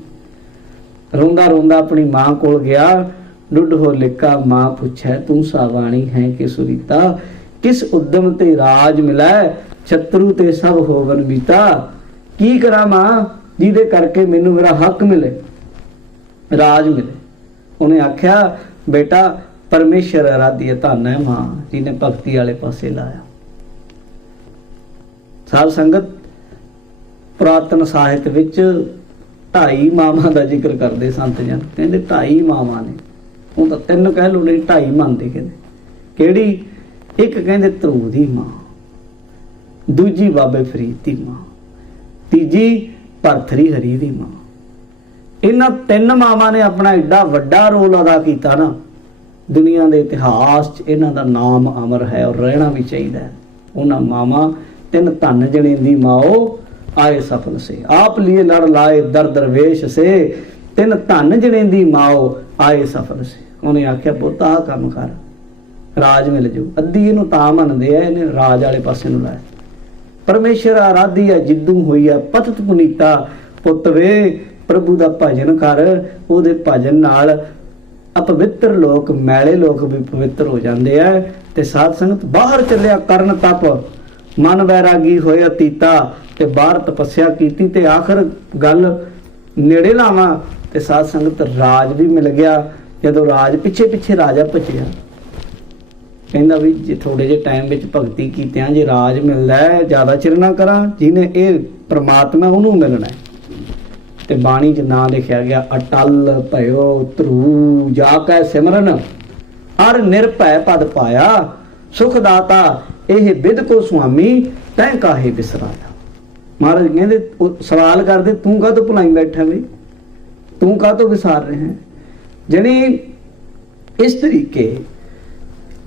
ਰੋਂਦਾ ਰੋਂਦਾ ਆਪਣੀ ਮਾਂ ਕੋਲ ਗਿਆ, ਡੁੱਡ ਹੋ ਲਿਕਾ। ਮਾਂ ਪੁੱਛਿਆ, ਤੂੰ ਸਾਵਾਣੀ ਹੈ ਕਿ ਸੁਰੀਤਾ, ਕਿਸ ਉਦਮ ਤੇ ਰਾਜ ਮਿਲੈ, ਛਤਰੂ ਤੇ ਸਭ ਹੋਵਨ ਬੀਤਾ। ਕੀ ਕਰਾਂ ਮਾਂ ਜਿਹਦੇ ਕਰਕੇ ਮੈਨੂੰ ਮੇਰਾ ਹੱਕ ਮਿਲੇ, ਰਾਜ ਮਿਲੇ। ਉਹਨੇ ਆਖਿਆ, ਬੇਟਾ ਪਰਮੇਸ਼ਰ ਆਰਾਧਿਆ ਧੰਨ ਹੈ ਮਾਂ ਜਿਹਨੇ ਭਗਤੀ ਵਾਲੇ ਪਾਸੇ ਲਾਇਆ। ਸਾਧ ਸੰਗਤ ਪੁਰਾਤਨ ਸਾਹਿਤ ਵਿੱਚ 2.5 ਮਾਵਾਂ ਦਾ ਜ਼ਿਕਰ ਕਰਦੇ ਸੰਤ ਜਨ। ਕਹਿੰਦੇ 2.5 ਮਾਵਾਂ ਨੇ, ਉਹ ਤਾਂ 3 ਕਹਿ ਲਓ, ਨਹੀਂ 2.5 ਮੰਨਦੇ। ਕਹਿੰਦੇ ਕਿਹੜੀ? ਇੱਕ ਕਹਿੰਦੇ ਧਰੂ ਦੀ ਮਾਂ, ਦੂਜੀ ਬਾਬੇ ਫਰੀਦ ਦੀ ਮਾਂ, ਤੀਜੀ ਭਰਥਰੀ ਹਰੀ ਦੀ ਮਾਂ। ਇਹਨਾਂ ਤਿੰਨ ਮਾਵਾਂ ਨੇ ਆਪਣਾ ਐਡਾ ਵੱਡਾ ਰੋਲ ਅਦਾ ਕੀਤਾ ਨਾ, ਦੁਨੀਆ ਦੇ ਇਤਿਹਾਸ 'ਚ ਇਹਨਾਂ ਦਾ ਨਾਮ ਅਮਰ ਹੈ ਔਰ ਰਹਿਣਾ ਵੀ ਚਾਹੀਦਾ ਹੈ। ਉਹਨਾਂ ਮਾਵਾਂ ਤਿੰਨ ਧਨ ਜਣੇ ਦੀ ਮਾਓ ਆਏ ਸਫਲ ਸੇ, ਆਪ लिए लड़ लाए दर दरवेश से, ਤਿੰਨ ਧਨ ਜਣੇ ਦੀ ਮਾਓ ਆਏ ਸਫਲ ਸੇ। ਉਹਨੇ ਆਖਿਆ ਪੁੱਤ ਆਹ ਕੰਮ ਕਰ, ਰਾਜ ਮਿਲ ਜਾਊ। ਅੱਧੀ ਇਹਨੂੰ ਤਾਂ ਮੰਨਦੇ ਆ, ਇਹਨੇ ਰਾਜ ਵਾਲੇ ਪਾਸੇ ਨੂੰ ਲਾਇਆ। ਪਰਮੇਸ਼ਰ ਆਰਾਧੀ ਹੈ ਜਿੱਦੂ ਹੋਈ ਹੈ ਪਤਿਤ ਪੁਨੀਤਾ, ਪੁੱਤ ਵੇ ਪ੍ਰਭੂ ਦਾ ਭਜਨ ਕਰ, ਉਹਦੇ ਭਜਨ ਨਾਲ ਅਪਵਿੱਤਰ ਲੋਕ, ਮੈਲੇ ਲੋਕ ਵੀ ਪਵਿੱਤਰ ਹੋ ਜਾਂਦੇ ਆ। ਤੇ ਸਾਧ ਸੰਗਤ ਬਾਹਰ ਚੱਲਿਆ ਕਰਨ ਤਪ, ਮਨ ਵੈਰਾਗੀ ਹੋਇਆ ਤੀਤਾ, ਤੇ ਬਾਹਰ ਤਪੱਸਿਆ ਕੀਤੀ ਤੇ ਆਖਰ ਗੱਲ ਨੇੜੇ ਲਾਵਾਂ ਤੇ ਸਾਧ ਸੰਗਤ ਰਾਜ ਵੀ ਮਿਲ ਗਿਆ। ਜਦੋਂ ਰਾਜ ਪਿੱਛੇ ਪਿੱਛੇ ਰਾਜਾ ਭੱਜਿਆ, ਕਹਿੰਦਾ ਵੀ ਜੇ ਥੋੜੇ ਜਿਹੇ ਟਾਈਮ ਵਿੱਚ ਭਗਤੀ ਕੀਤਿਆਂ ਜੇ ਰਾਜ ਮਿਲਦਾ ਹੈ, ਜ਼ਿਆਦਾ ਚਿਰ ਨਾ ਕਰਾਂ, ਜਿਹਨੇ ਇਹ ਪ੍ਰਮਾਤਮਾ ਉਹਨੂੰ ਮਿਲਣਾ ਹੈ। ਤੇ ਬਾਣੀ 'ਚ ਨਾਂ ਲਿਖਿਆ ਗਿਆ, ਅਟਲ ਭਇਓ ਧਰੂ ਜਾ ਕੈ ਸਿਮਰਨ, ਅਰ ਨਿਰਭੈ ਪਦ ਪਾਇਆ, ਸੁਖ ਦਾਤਾ ਇਹ ਬਿਦ ਕੋ ਸੁਆਮੀ, ਤੈਂ ਕਾਹੇ ਬਿਸਰਾਇਆ। ਮਹਾਰਾਜ ਕਹਿੰਦੇ, ਉਹ ਸਵਾਲ ਕਰਦੇ, ਤੂੰ ਕਾਹਤੋਂ ਭੁਲਾਈ ਬੈਠਾ ਬਈ, ਤੂੰ ਕਾਹਤੋਂ ਵਿਸਾਰ ਰਿਹਾ ਹੈ। ਜਾਣੀ ਇਸ ਤਰੀਕੇ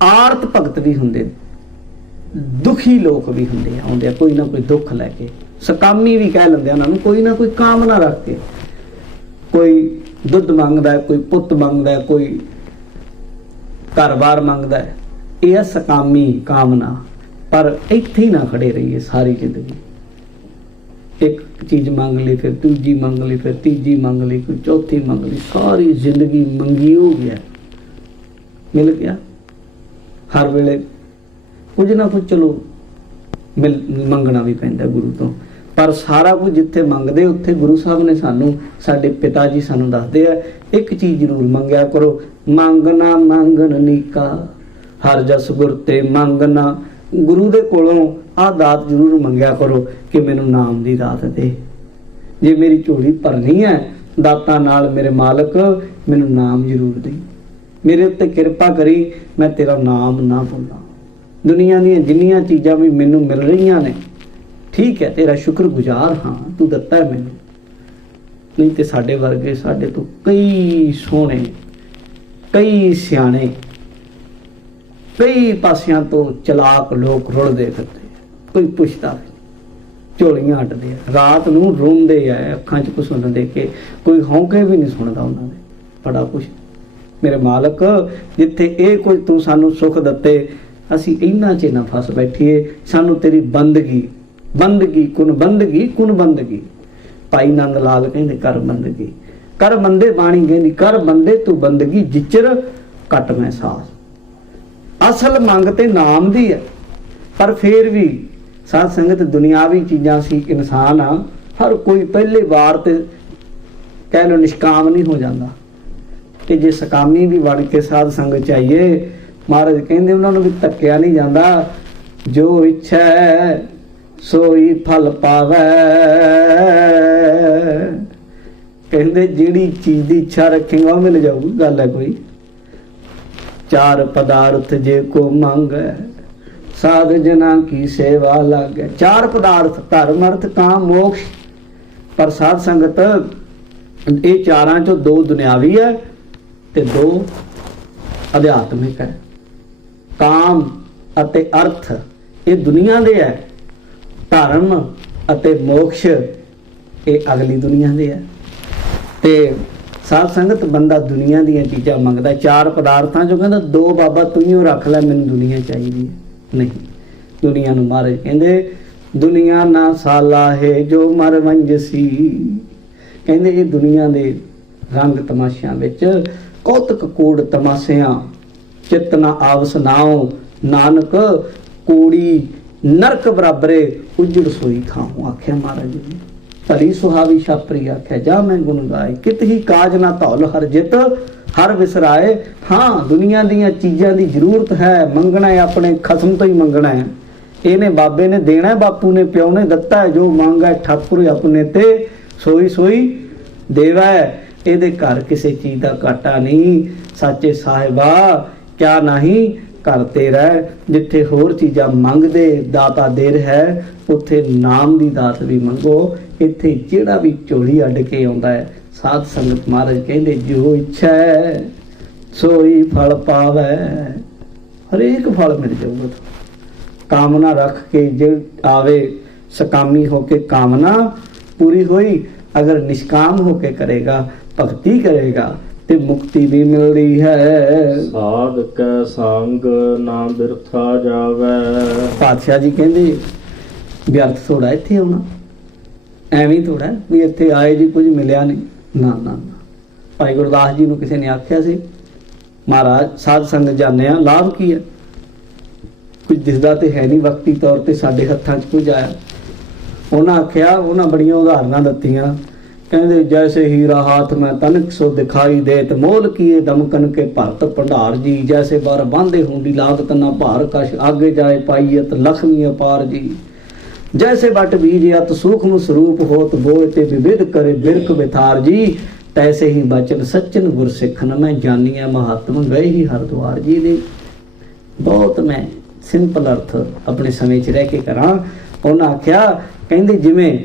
ਆਰਤ ਭਗਤ ਵੀ ਹੁੰਦੇ, ਦੁਖੀ ਲੋਕ ਵੀ ਹੁੰਦੇ ਆਉਂਦੇ ਆ, ਕੋਈ ਨਾ ਕੋਈ ਦੁੱਖ ਲੈ ਕੇ। ਸਕਾਮੀ ਵੀ ਕਹਿ ਲੈਂਦੇ ਉਹਨਾਂ ਨੂੰ, ਕੋਈ ਨਾ ਕੋਈ ਕਾਮਨਾ ਰੱਖ ਕੇ। ਕੋਈ ਦੁੱਧ ਮੰਗਦਾ, ਕੋਈ ਪੁੱਤ ਮੰਗਦਾ, ਕੋਈ ਘਰ-ਬਾਰ ਮੰਗਦਾ। ਇਹ ਆ ਸਕਾਮੀ ਕਾਮਨਾ। ਪਰ ਇੱਥੇ ਹੀ ਨਾ ਖੜੇ ਰਹੀਏ ਸਾਰੀ ਜ਼ਿੰਦਗੀ। ਇੱਕ ਚੀਜ਼ ਮੰਗ ਲਈ, ਫਿਰ ਦੂਜੀ ਮੰਗ ਲਈ, ਫਿਰ ਤੀਜੀ ਮੰਗ ਲਈ, ਕੋਈ ਚੌਥੀ ਮੰਗ ਲਈ, ਸਾਰੀ ਜ਼ਿੰਦਗੀ ਮੰਗੀ ਹੋ ਗਿਆ, ਮਿਲ ਗਿਆ। ਹਰ ਵੇਲੇ ਕੁਝ ਨਾ ਕੁਝ ਚਲੋ ਮੰਗਣਾ ਵੀ ਪੈਂਦਾ ਗੁਰੂ ਤੋਂ, ਪਰ ਸਾਰਾ ਕੁਝ ਜਿੱਥੇ ਮੰਗਦੇ ਉੱਥੇ ਗੁਰੂ ਸਾਹਿਬ ਨੇ ਸਾਨੂੰ, ਸਾਡੇ ਪਿਤਾ ਜੀ ਸਾਨੂੰ ਦੱਸਦੇ ਆ, ਇੱਕ ਚੀਜ਼ ਜ਼ਰੂਰ ਮੰਗਿਆ ਕਰੋ, ਮੰਗਣਾ ਮੰਗਣ ਨੀਕਾ, ਹਰ ਜਸ ਗੁਰ ਤੇ ਮੰਗਣਾ। ਗੁਰੂ ਦੇ ਕੋਲੋਂ ਆਹ ਦਾਤ ਜ਼ਰੂਰ ਮੰਗਿਆ ਕਰੋ ਕਿ ਮੈਨੂੰ ਨਾਮ ਦੀ ਦਾਤ ਦੇ। ਜੇ ਮੇਰੀ ਝੋਲੀ ਭਰਨੀ ਹੈ ਦਾਤਾਂ ਨਾਲ, ਮੇਰੇ ਮਾਲਕ ਮੈਨੂੰ ਨਾਮ ਜ਼ਰੂਰ ਦੇ, ਮੇਰੇ ਉੱਤੇ ਕਿਰਪਾ ਕਰੀ, ਮੈਂ ਤੇਰਾ ਨਾਮ ਨਾ ਭੁੱਲਾਂ। ਦੁਨੀਆ ਦੀਆਂ ਜਿੰਨੀਆਂ ਚੀਜ਼ਾਂ ਵੀ ਮੈਨੂੰ ਮਿਲ ਰਹੀਆਂ ਨੇ, ਠੀਕ ਹੈ, ਤੇਰਾ ਸ਼ੁਕਰਗੁਜ਼ਾਰ ਹਾਂ, ਤੂੰ ਦਿੱਤਾ ਹੈ ਮੈਨੂੰ। ਨਹੀਂ ਤੇ ਸਾਡੇ ਵਰਗੇ, ਸਾਡੇ ਤੋਂ ਕਈ ਸੋਹਣੇ, ਕਈ ਸਿਆਣੇ, ਕਈ ਪਾਸਿਆਂ ਤੋਂ ਚਲਾਕ ਲੋਕ ਰੁਲਦੇ ਫਿਰਦੇ, ਕੋਈ ਪੁੱਛਦਾ ਨਹੀਂ, ਝੋਲੀਆਂ ਅੱਡਦੇ ਆ, ਰਾਤ ਨੂੰ ਰੋਂਦੇ ਆ, ਅੱਖਾਂ 'ਚ ਕੁਛ ਹੁੰਦਾ ਦੇਖ ਕੇ, ਕੋਈ ਹੌਂਕੇ ਵੀ ਨਹੀਂ ਸੁਣਦਾ ਉਹਨਾਂ ਦੇ। ਬੜਾ ਕੁਛ ਮੇਰੇ ਮਾਲਕ, ਜਿੱਥੇ ਇਹ ਕੁਝ ਤੂੰ ਸਾਨੂੰ ਸੁੱਖ ਦਿੱਤੇ, ਅਸੀਂ ਇਹਨਾਂ 'ਚ ਨਾ ਫਸ ਬੈਠੀਏ। ਸਾਨੂੰ ਤੇਰੀ ਬੰਦਗੀ, ਬੰਦਗੀ ਕੁਨ ਬੰਦਗੀ, ਕੁਨ ਬੰਦਗੀ। ਭਾਈ ਨੰਦ ਲਾਲ ਕਹਿੰਦੇ, ਕਰ ਬੰਦਗੀ, ਕਰ ਬੰਦੇ। ਬਾਣੀ ਕਹਿੰਦੀ, ਕਰ ਬੰਦੇ ਤੂੰ ਬੰਦਗੀ, ਜਿਚਰ ਘਟ ਮੈਂ ਸਾਸ। ਅਸਲ ਮੰਗ ਤੇ ਨਾਮ ਦੀ ਹੈ, ਪਰ ਫੇਰ ਵੀ ਸਾਧ ਸੰਗਤ ਦੁਨਿਆਵੀ ਚੀਜ਼ਾਂ ਸੀ, ਇਨਸਾਨ ਆ, ਹਰ ਕੋਈ ਪਹਿਲੇ ਵਾਰ ਤੇ ਕਹਿ ਲੋ ਨਿਸ਼ਕਾਮ ਨਹੀਂ ਹੋ ਜਾਂਦਾ। ਤੇ ਜੇ ਸਕਾਮੀ ਵੀ ਬਣ ਕੇ ਸਾਧ ਸੰਗਤ ਚਾਹੀਏ, ਮਹਾਰਾਜ ਕਹਿੰਦੇ ਉਹਨਾਂ ਨੂੰ ਵੀ ਧੱਕਿਆ ਨਹੀਂ ਜਾਂਦਾ। ਜੋ ਇੱਛਾ ਸੋਈ ਫਲ ਪਾਵੇ, ਕਹਿੰਦੇ ਜਿਹੜੀ ਚੀਜ਼ ਦੀ ਇੱਛਾ ਰੱਖੇਗਾ ਉਹ ਮਿਲ ਜਾਊਗੀ। ਗੱਲ ਹੈ ਕੋਈ। ਚਾਰ ਪਦਾਰਥ ਜੇ ਕੋ ਮੰਗੈ, ਸਾਧ ਜਨਾ ਕੀ ਸੇਵਾ ਲਾਗੈ। ਚਾਰ ਪਦਾਰਥ, ਧਰਮ ਅਰਥ ਕਾਮ ਮੋਕਸ਼। ਪਰ ਸਾਧ ਸੰਗਤ ਇਹ ਚਾਰਾਂ ਚੋਂ ਦੋ ਦੁਨਿਆਵੀ ਹੈ ਤੇ ਦੋ ਅਧਿਆਤਮਿਕ ਹੈ। ਕਾਮ ਅਤੇ ਅਰਥ ਇਹ ਦੁਨੀਆ ਦੇ ਹੈ, ਧਰਮ ਅਤੇ ਮੋਕਸ਼ ਇਹ ਅਗਲੀ ਦੁਨੀਆ ਦੇ ਹੈ। ਤੇ ਸਾਧ ਸੰਗਤ ਬੰਦਾ ਦੁਨੀਆ ਦੀਆਂ ਚੀਜ਼ਾਂ ਮੰਗਦਾ, ਚਾਰ ਪਦਾਰਥਾਂ ਚੋਂ ਕਹਿੰਦਾ ਦੋ ਬਾਬਾ ਤੂੰ ਹੀ ਰੱਖ ਲੈ, ਮੈਨੂੰ ਦੁਨੀਆ ਚਾਹੀਦੀ ਹੈ। ਨਹੀਂ, ਦੁਨੀਆ ਨੂੰ ਮਹਾਰਾਜ ਕਹਿੰਦੇ, ਦੁਨੀਆ ਨਾ ਸਾਲਾ ਹੈ ਜੋ ਮਰ ਵੰਜਸੀ। ਕਹਿੰਦੇ ਇਹ ਦੁਨੀਆ ਦੇ ਰੰਗ ਤਮਾਸ਼ਿਆਂ ਵਿੱਚ ਕੌਤਕ ਕੂੜ ਤਮਾਸ਼ਿਆਂ, ਚਿੱਤ ਨਾ ਆਵਸ ਨਾਉ, ਨਾਨਕ ਕੂੜੀ ਨਰਕ ਬਰਾਬਰੇ, ਉਜੜ ਸੋਈ ਖਾਉ। ਆਖਿਆ ਮਹਾਰਾਜ ਜੀ ਨੇ, ਭਲੀ ਸੁਹਾਵੀ ਛਾਪਰੀ ਆਖਿਆ ਜਾ ਮੈਂ ਗੁਣ ਗਾਏ, ਕਿਤ ਹੀ ਕਾਜ ਨਾ ਧੌਲ ਹਰ ਜਿਤ, ਹਰ ਵਿਸਰਾਏ। ਹਾਂ, ਦੁਨੀਆ ਦੀਆਂ ਚੀਜ਼ਾਂ ਦੀ ਜ਼ਰੂਰਤ ਹੈ, ਮੰਗਣਾ ਹੈ ਆਪਣੇ ਖਸਮ ਤੋਂ ਹੀ ਮੰਗਣਾ ਹੈ। ਇਹਨੇ ਬਾਬੇ ਨੇ ਦੇਣਾ, ਬਾਪੂ ਨੇ ਪਿਓ ਨੇ ਦਿੱਤਾ ਹੈ। ਜੋ ਮੰਗਾ ਠਾਕੁਰ ਆਪਣੇ ਤੇ ਸੋਈ ਸੋਈ ਦੇਵਾ। ਇਹਦੇ ਘਰ ਕਿਸੇ ਚੀਜ਼ ਦਾ ਘਾਟਾ ਨਹੀਂ। ਸਾਚੇ ਸਾਹਿਬਾ ਕਿਆ ਨਹੀਂ ਕਰਤੇ ਰਹਿ। ਜਿੱਥੇ ਹੋਰ ਚੀਜ਼ਾਂ ਮੰਗਦੇ ਦਾਤਾ ਦੇ ਰਿਹਾ, ਉੱਥੇ ਨਾਮ ਦੀ ਦਾਤ ਵੀ ਮੰਗੋ। ਇੱਥੇ ਜਿਹੜਾ ਵੀ ਝੋਲੀ ਅੱਡ ਕੇ ਆਉਂਦਾ ਹੈ, ਸਾਧ ਸੰਗਤ ਮਹਾਰਾਜ ਕਹਿੰਦੇ ਜੋ ਇੱਛਾ ਹੈ ਸੋਈ ਫਲ ਪਾਵੈ, ਹਰੇਕ ਫਲ ਮਿਲ ਜਾਊਗਾ। ਕਾਮਨਾ ਰੱਖ ਕੇ ਜੇ ਆਵੇ, ਸਕਾਮੀ ਹੋ ਕੇ ਕਾਮਨਾ ਪੂਰੀ ਹੋਈ, ਅਗਰ ਨਿਸ਼ਕਾਮ ਹੋ ਕੇ ਕਰੇਗਾ, ਭਗਤੀ ਕਰੇਗਾ ਤੇ ਮੁਕਤੀ ਵੀ ਮਿਲਦੀ ਹੈ। ਸਾਧ ਕੈ ਸੰਗ ਨਾ ਬਿਰਥਾ ਜਾਵੈ। ਪਾਤਸ਼ਾਹ ਜੀ ਕਹਿੰਦੇ ਵਿਅਰਥ ਥੋੜਾ ਇੱਥੇ ਆਉਣਾ, ਐਵੇਂ ਥੋੜਾ ਵੀ ਇੱਥੇ ਆਏ ਜੀ ਕੁਝ ਮਿਲਿਆ ਨਹੀਂ, ਨਾ ਨਾ ਨਾ। ਭਾਈ ਗੁਰਦਾਸ ਜੀ ਨੂੰ ਕਿਸੇ ਨੇ ਆਖਿਆ ਸੀ, ਮਹਾਰਾਜ ਸਾਧ ਸੰਗਤ ਜਾਂਦੇ ਆ, ਲਾਭ ਕੀ ਹੈ? ਕੁਝ ਦਿਸਦਾ ਤੇ ਹੈ ਨਹੀਂ, ਵਕਤੀ ਤੌਰ ਤੇ ਸਾਡੇ ਹੱਥਾਂ 'ਚ ਕੁਝ ਆਇਆ। ਉਹਨਾਂ ਆਖਿਆ, ਉਹਨਾਂ ਬੜੀਆਂ ਉਦਾਹਰਨਾਂ ਦਿੱਤੀਆਂ, ਕਹਿੰਦੇ ਜੈਸੇ ਹੀਰਾ ਹਾਥ ਮੈਂ ਤਨਕ ਸੋ ਦਿਖਾਈ ਦੇਤ, ਮੋਲ ਕੀਏ ਦਮਕਨ ਕੇ ਭਰਤ ਭੰਡਾਰ ਜੀ, ਜੈਸੇ ਬਾਰ ਬਾਂਧੇ ਹੁੰਦੀ ਲਾਗਤ ਨਾ ਭਾਰ ਕਸ਼, ਆਗੇ ਜਾਏ ਪਾਈਅਤ ਲਖਮੀ ਅਪਾਰ ਜੀ, जैसे बट बीजयत सूक्ष्म स्वरूप होत बोए ते विविध करे बिरख विथार जी, तैसे ही बचन सच्चन गुर सिखन मैं जानिया महात्म गए ही हरद्वार जी ने। बहुत मैं सिंपल अर्थ अपने समय च रह के करा। उन्हें आख्या कहंदे जिवें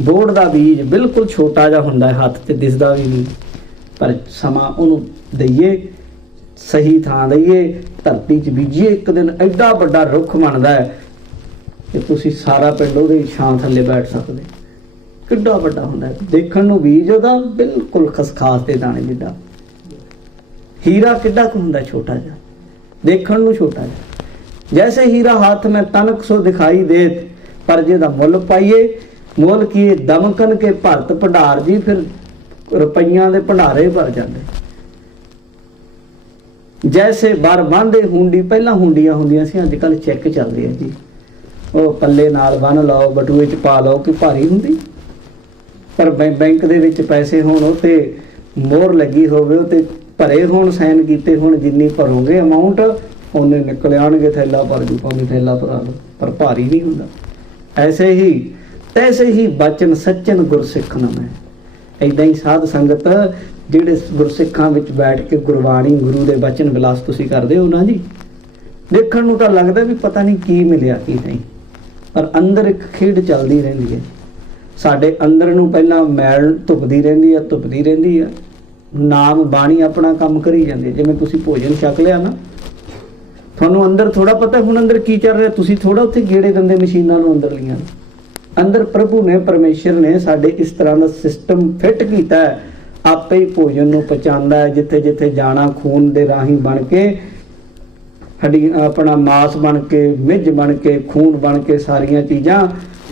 बोड़ दा बीज बिल्कुल छोटा जिहा हुंदा है, हत्थ ते दिसदा भी नहीं, पर समा उहनूं दईए, सही थां दईए, धरती च बीजीए, एक दिन एडा वड्डा रुख बनदा है कि तुसी सारा पिंड ਉਹਦੇ ਛਾਂ ਥੱਲੇ ਬੈਠ ਸਕਦੇ। ਕਿੱਡਾ ਵੱਡਾ ਹੁੰਦਾ ਹੈ, ਦੇਖਣ ਨੂੰ ਬੀਜ ਉਹਦਾ ਬਿਲਕੁਲ ਖਸਖਾਸ ਦੇ ਦਾਣੇ ਜਿੱਡਾ। ਹੀਰਾ ਕਿੱਡਾ ਕੁ ਹੁੰਦਾ, ਛੋਟਾ ਜਿਹਾ, ਦੇਖਣ ਨੂੰ ਛੋਟਾ ਜਿਹਾ। ਜੈਸੇ ਹੀਰਾ ਹੱਥ ਮੈਂ ਤਨਕ ਸੋ ਦਿਖਾਈ ਦੇਤ, ਪਰ ਜਿਹਦਾ ਮੁੱਲ ਪਾਈਏ, ਮੁੱਲ ਕੀਏ ਦਮਕਨ ਕੇ ਭਰਤ ਭੰਡਾਰ ਜੀ, ਫਿਰ ਰੁਪਈਆਂ ਦੇ ਭੰਡਾਰੇ ਭਰ ਜਾਂਦੇ। ਜੈਸੇ ਬਰ ਬਾਂਧੇ ਹੁੰਡੀ, ਪਹਿਲਾਂ ਹੁੰਡੀਆਂ ਹੁੰਦੀਆਂ ਸੀ, ਅੱਜ ਕੱਲ੍ਹ ਚੈੱਕ ਚੱਲਦੇ ਆ ਜੀ, ਉਹ ਪੱਲੇ ਨਾਲ ਬੰਨ ਲਓ, ਬਟੂਏ 'ਚ ਪਾ ਲਓ, ਕਿ ਭਾਰੀ ਹੁੰਦੀ। ਪਰ ਬੈਂਕ ਦੇ ਵਿੱਚ ਪੈਸੇ ਹੋਣ, ਉਹ ਤੇ ਮੋਹਰ ਲੱਗੀ ਹੋਵੇ, ਉਹ ਤੇ ਭਰੇ ਹੋਣ, ਸਾਈਨ ਕੀਤੇ ਹੋਣ, ਜਿੰਨੀ ਭਰੋਗੇ ਅਮਾਊਂਟ ਉਹਨੇ ਨਿਕਲ ਆਉਣਗੇ, ਥੈਲਾ ਭਰ ਜੂ, ਭਾਵੇਂ ਥੈਲਾ ਭਰਾ ਲਓ, ਪਰ ਭਾਰੀ ਨਹੀਂ ਹੁੰਦਾ। ਐਸੇ ਹੀ ਤੈਸੇ ਹੀ ਬਚਨ ਸੱਚਨ ਗੁਰਸਿੱਖ ਨਾ ਮੈਂ। ਏਦਾਂ ਹੀ ਸਾਧ ਸੰਗਤ ਜਿਹੜੇ ਗੁਰਸਿੱਖਾਂ ਵਿੱਚ ਬੈਠ ਕੇ ਗੁਰਬਾਣੀ, ਗੁਰੂ ਦੇ ਬਚਨ ਵਿਲਾਸ ਤੁਸੀਂ ਕਰਦੇ ਹੋ ਨਾ ਜੀ, ਦੇਖਣ ਨੂੰ ਤਾਂ ਲੱਗਦਾ ਵੀ ਪਤਾ ਨਹੀਂ ਕੀ ਮਿਲਿਆ ਕੀ ਨਹੀਂ, ਪਰ ਅੰਦਰ ਇੱਕ ਖੇਡ ਚੱਲਦੀ ਰਹਿੰਦੀ ਹੈ। ਸਾਡੇ ਅੰਦਰ ਨੂੰ ਪਹਿਲਾਂ ਮੈਲ ਧੁੱਪਦੀ ਰਹਿੰਦੀ ਹੈ, ਨਾਮ ਬਾਣੀ ਆਪਣਾ ਕੰਮ ਕਰੀ ਜਾਂਦੀ ਹੈ। ਜਿਵੇਂ ਤੁਸੀਂ ਭੋਜਨ ਛਕ ਲਿਆ ਨਾ, ਤੁਹਾਨੂੰ ਅੰਦਰ ਥੋੜਾ ਪਤਾ ਹੁਣ ਅੰਦਰ ਕੀ ਚੱਲ ਰਿਹਾ, ਤੁਸੀਂ ਥੋੜਾ ਉੱਥੇ ਗੇੜੇ ਦਿੰਦੇ ਮਸ਼ੀਨਾਂ ਨੂੰ ਅੰਦਰਲੀਆਂ। ਅੰਦਰ ਪ੍ਰਭੂ ਨੇ, ਪਰਮੇਸ਼ਰ ਨੇ ਸਾਡੇ ਇਸ ਤਰ੍ਹਾਂ ਦਾ ਸਿਸਟਮ ਫਿੱਟ ਕੀਤਾ ਹੈ, ਆਪੇ ਹੀ ਭੋਜਨ ਨੂੰ ਪਹੁੰਚਾਉਂਦਾ ਹੈ। ਜਿੱਥੇ ਜਿੱਥੇ ਜਾਣਾ, ਖੂਨ ਦੇ ਰਾਹੀਂ ਬਣ ਕੇ, ਹੱਡੀ ਆਪਣਾ ਮਾਸ ਬਣ ਕੇ, ਮਿੱਝ ਬਣ ਕੇ, ਖੂਨ ਬਣ ਕੇ, ਸਾਰੀਆਂ ਚੀਜ਼ਾਂ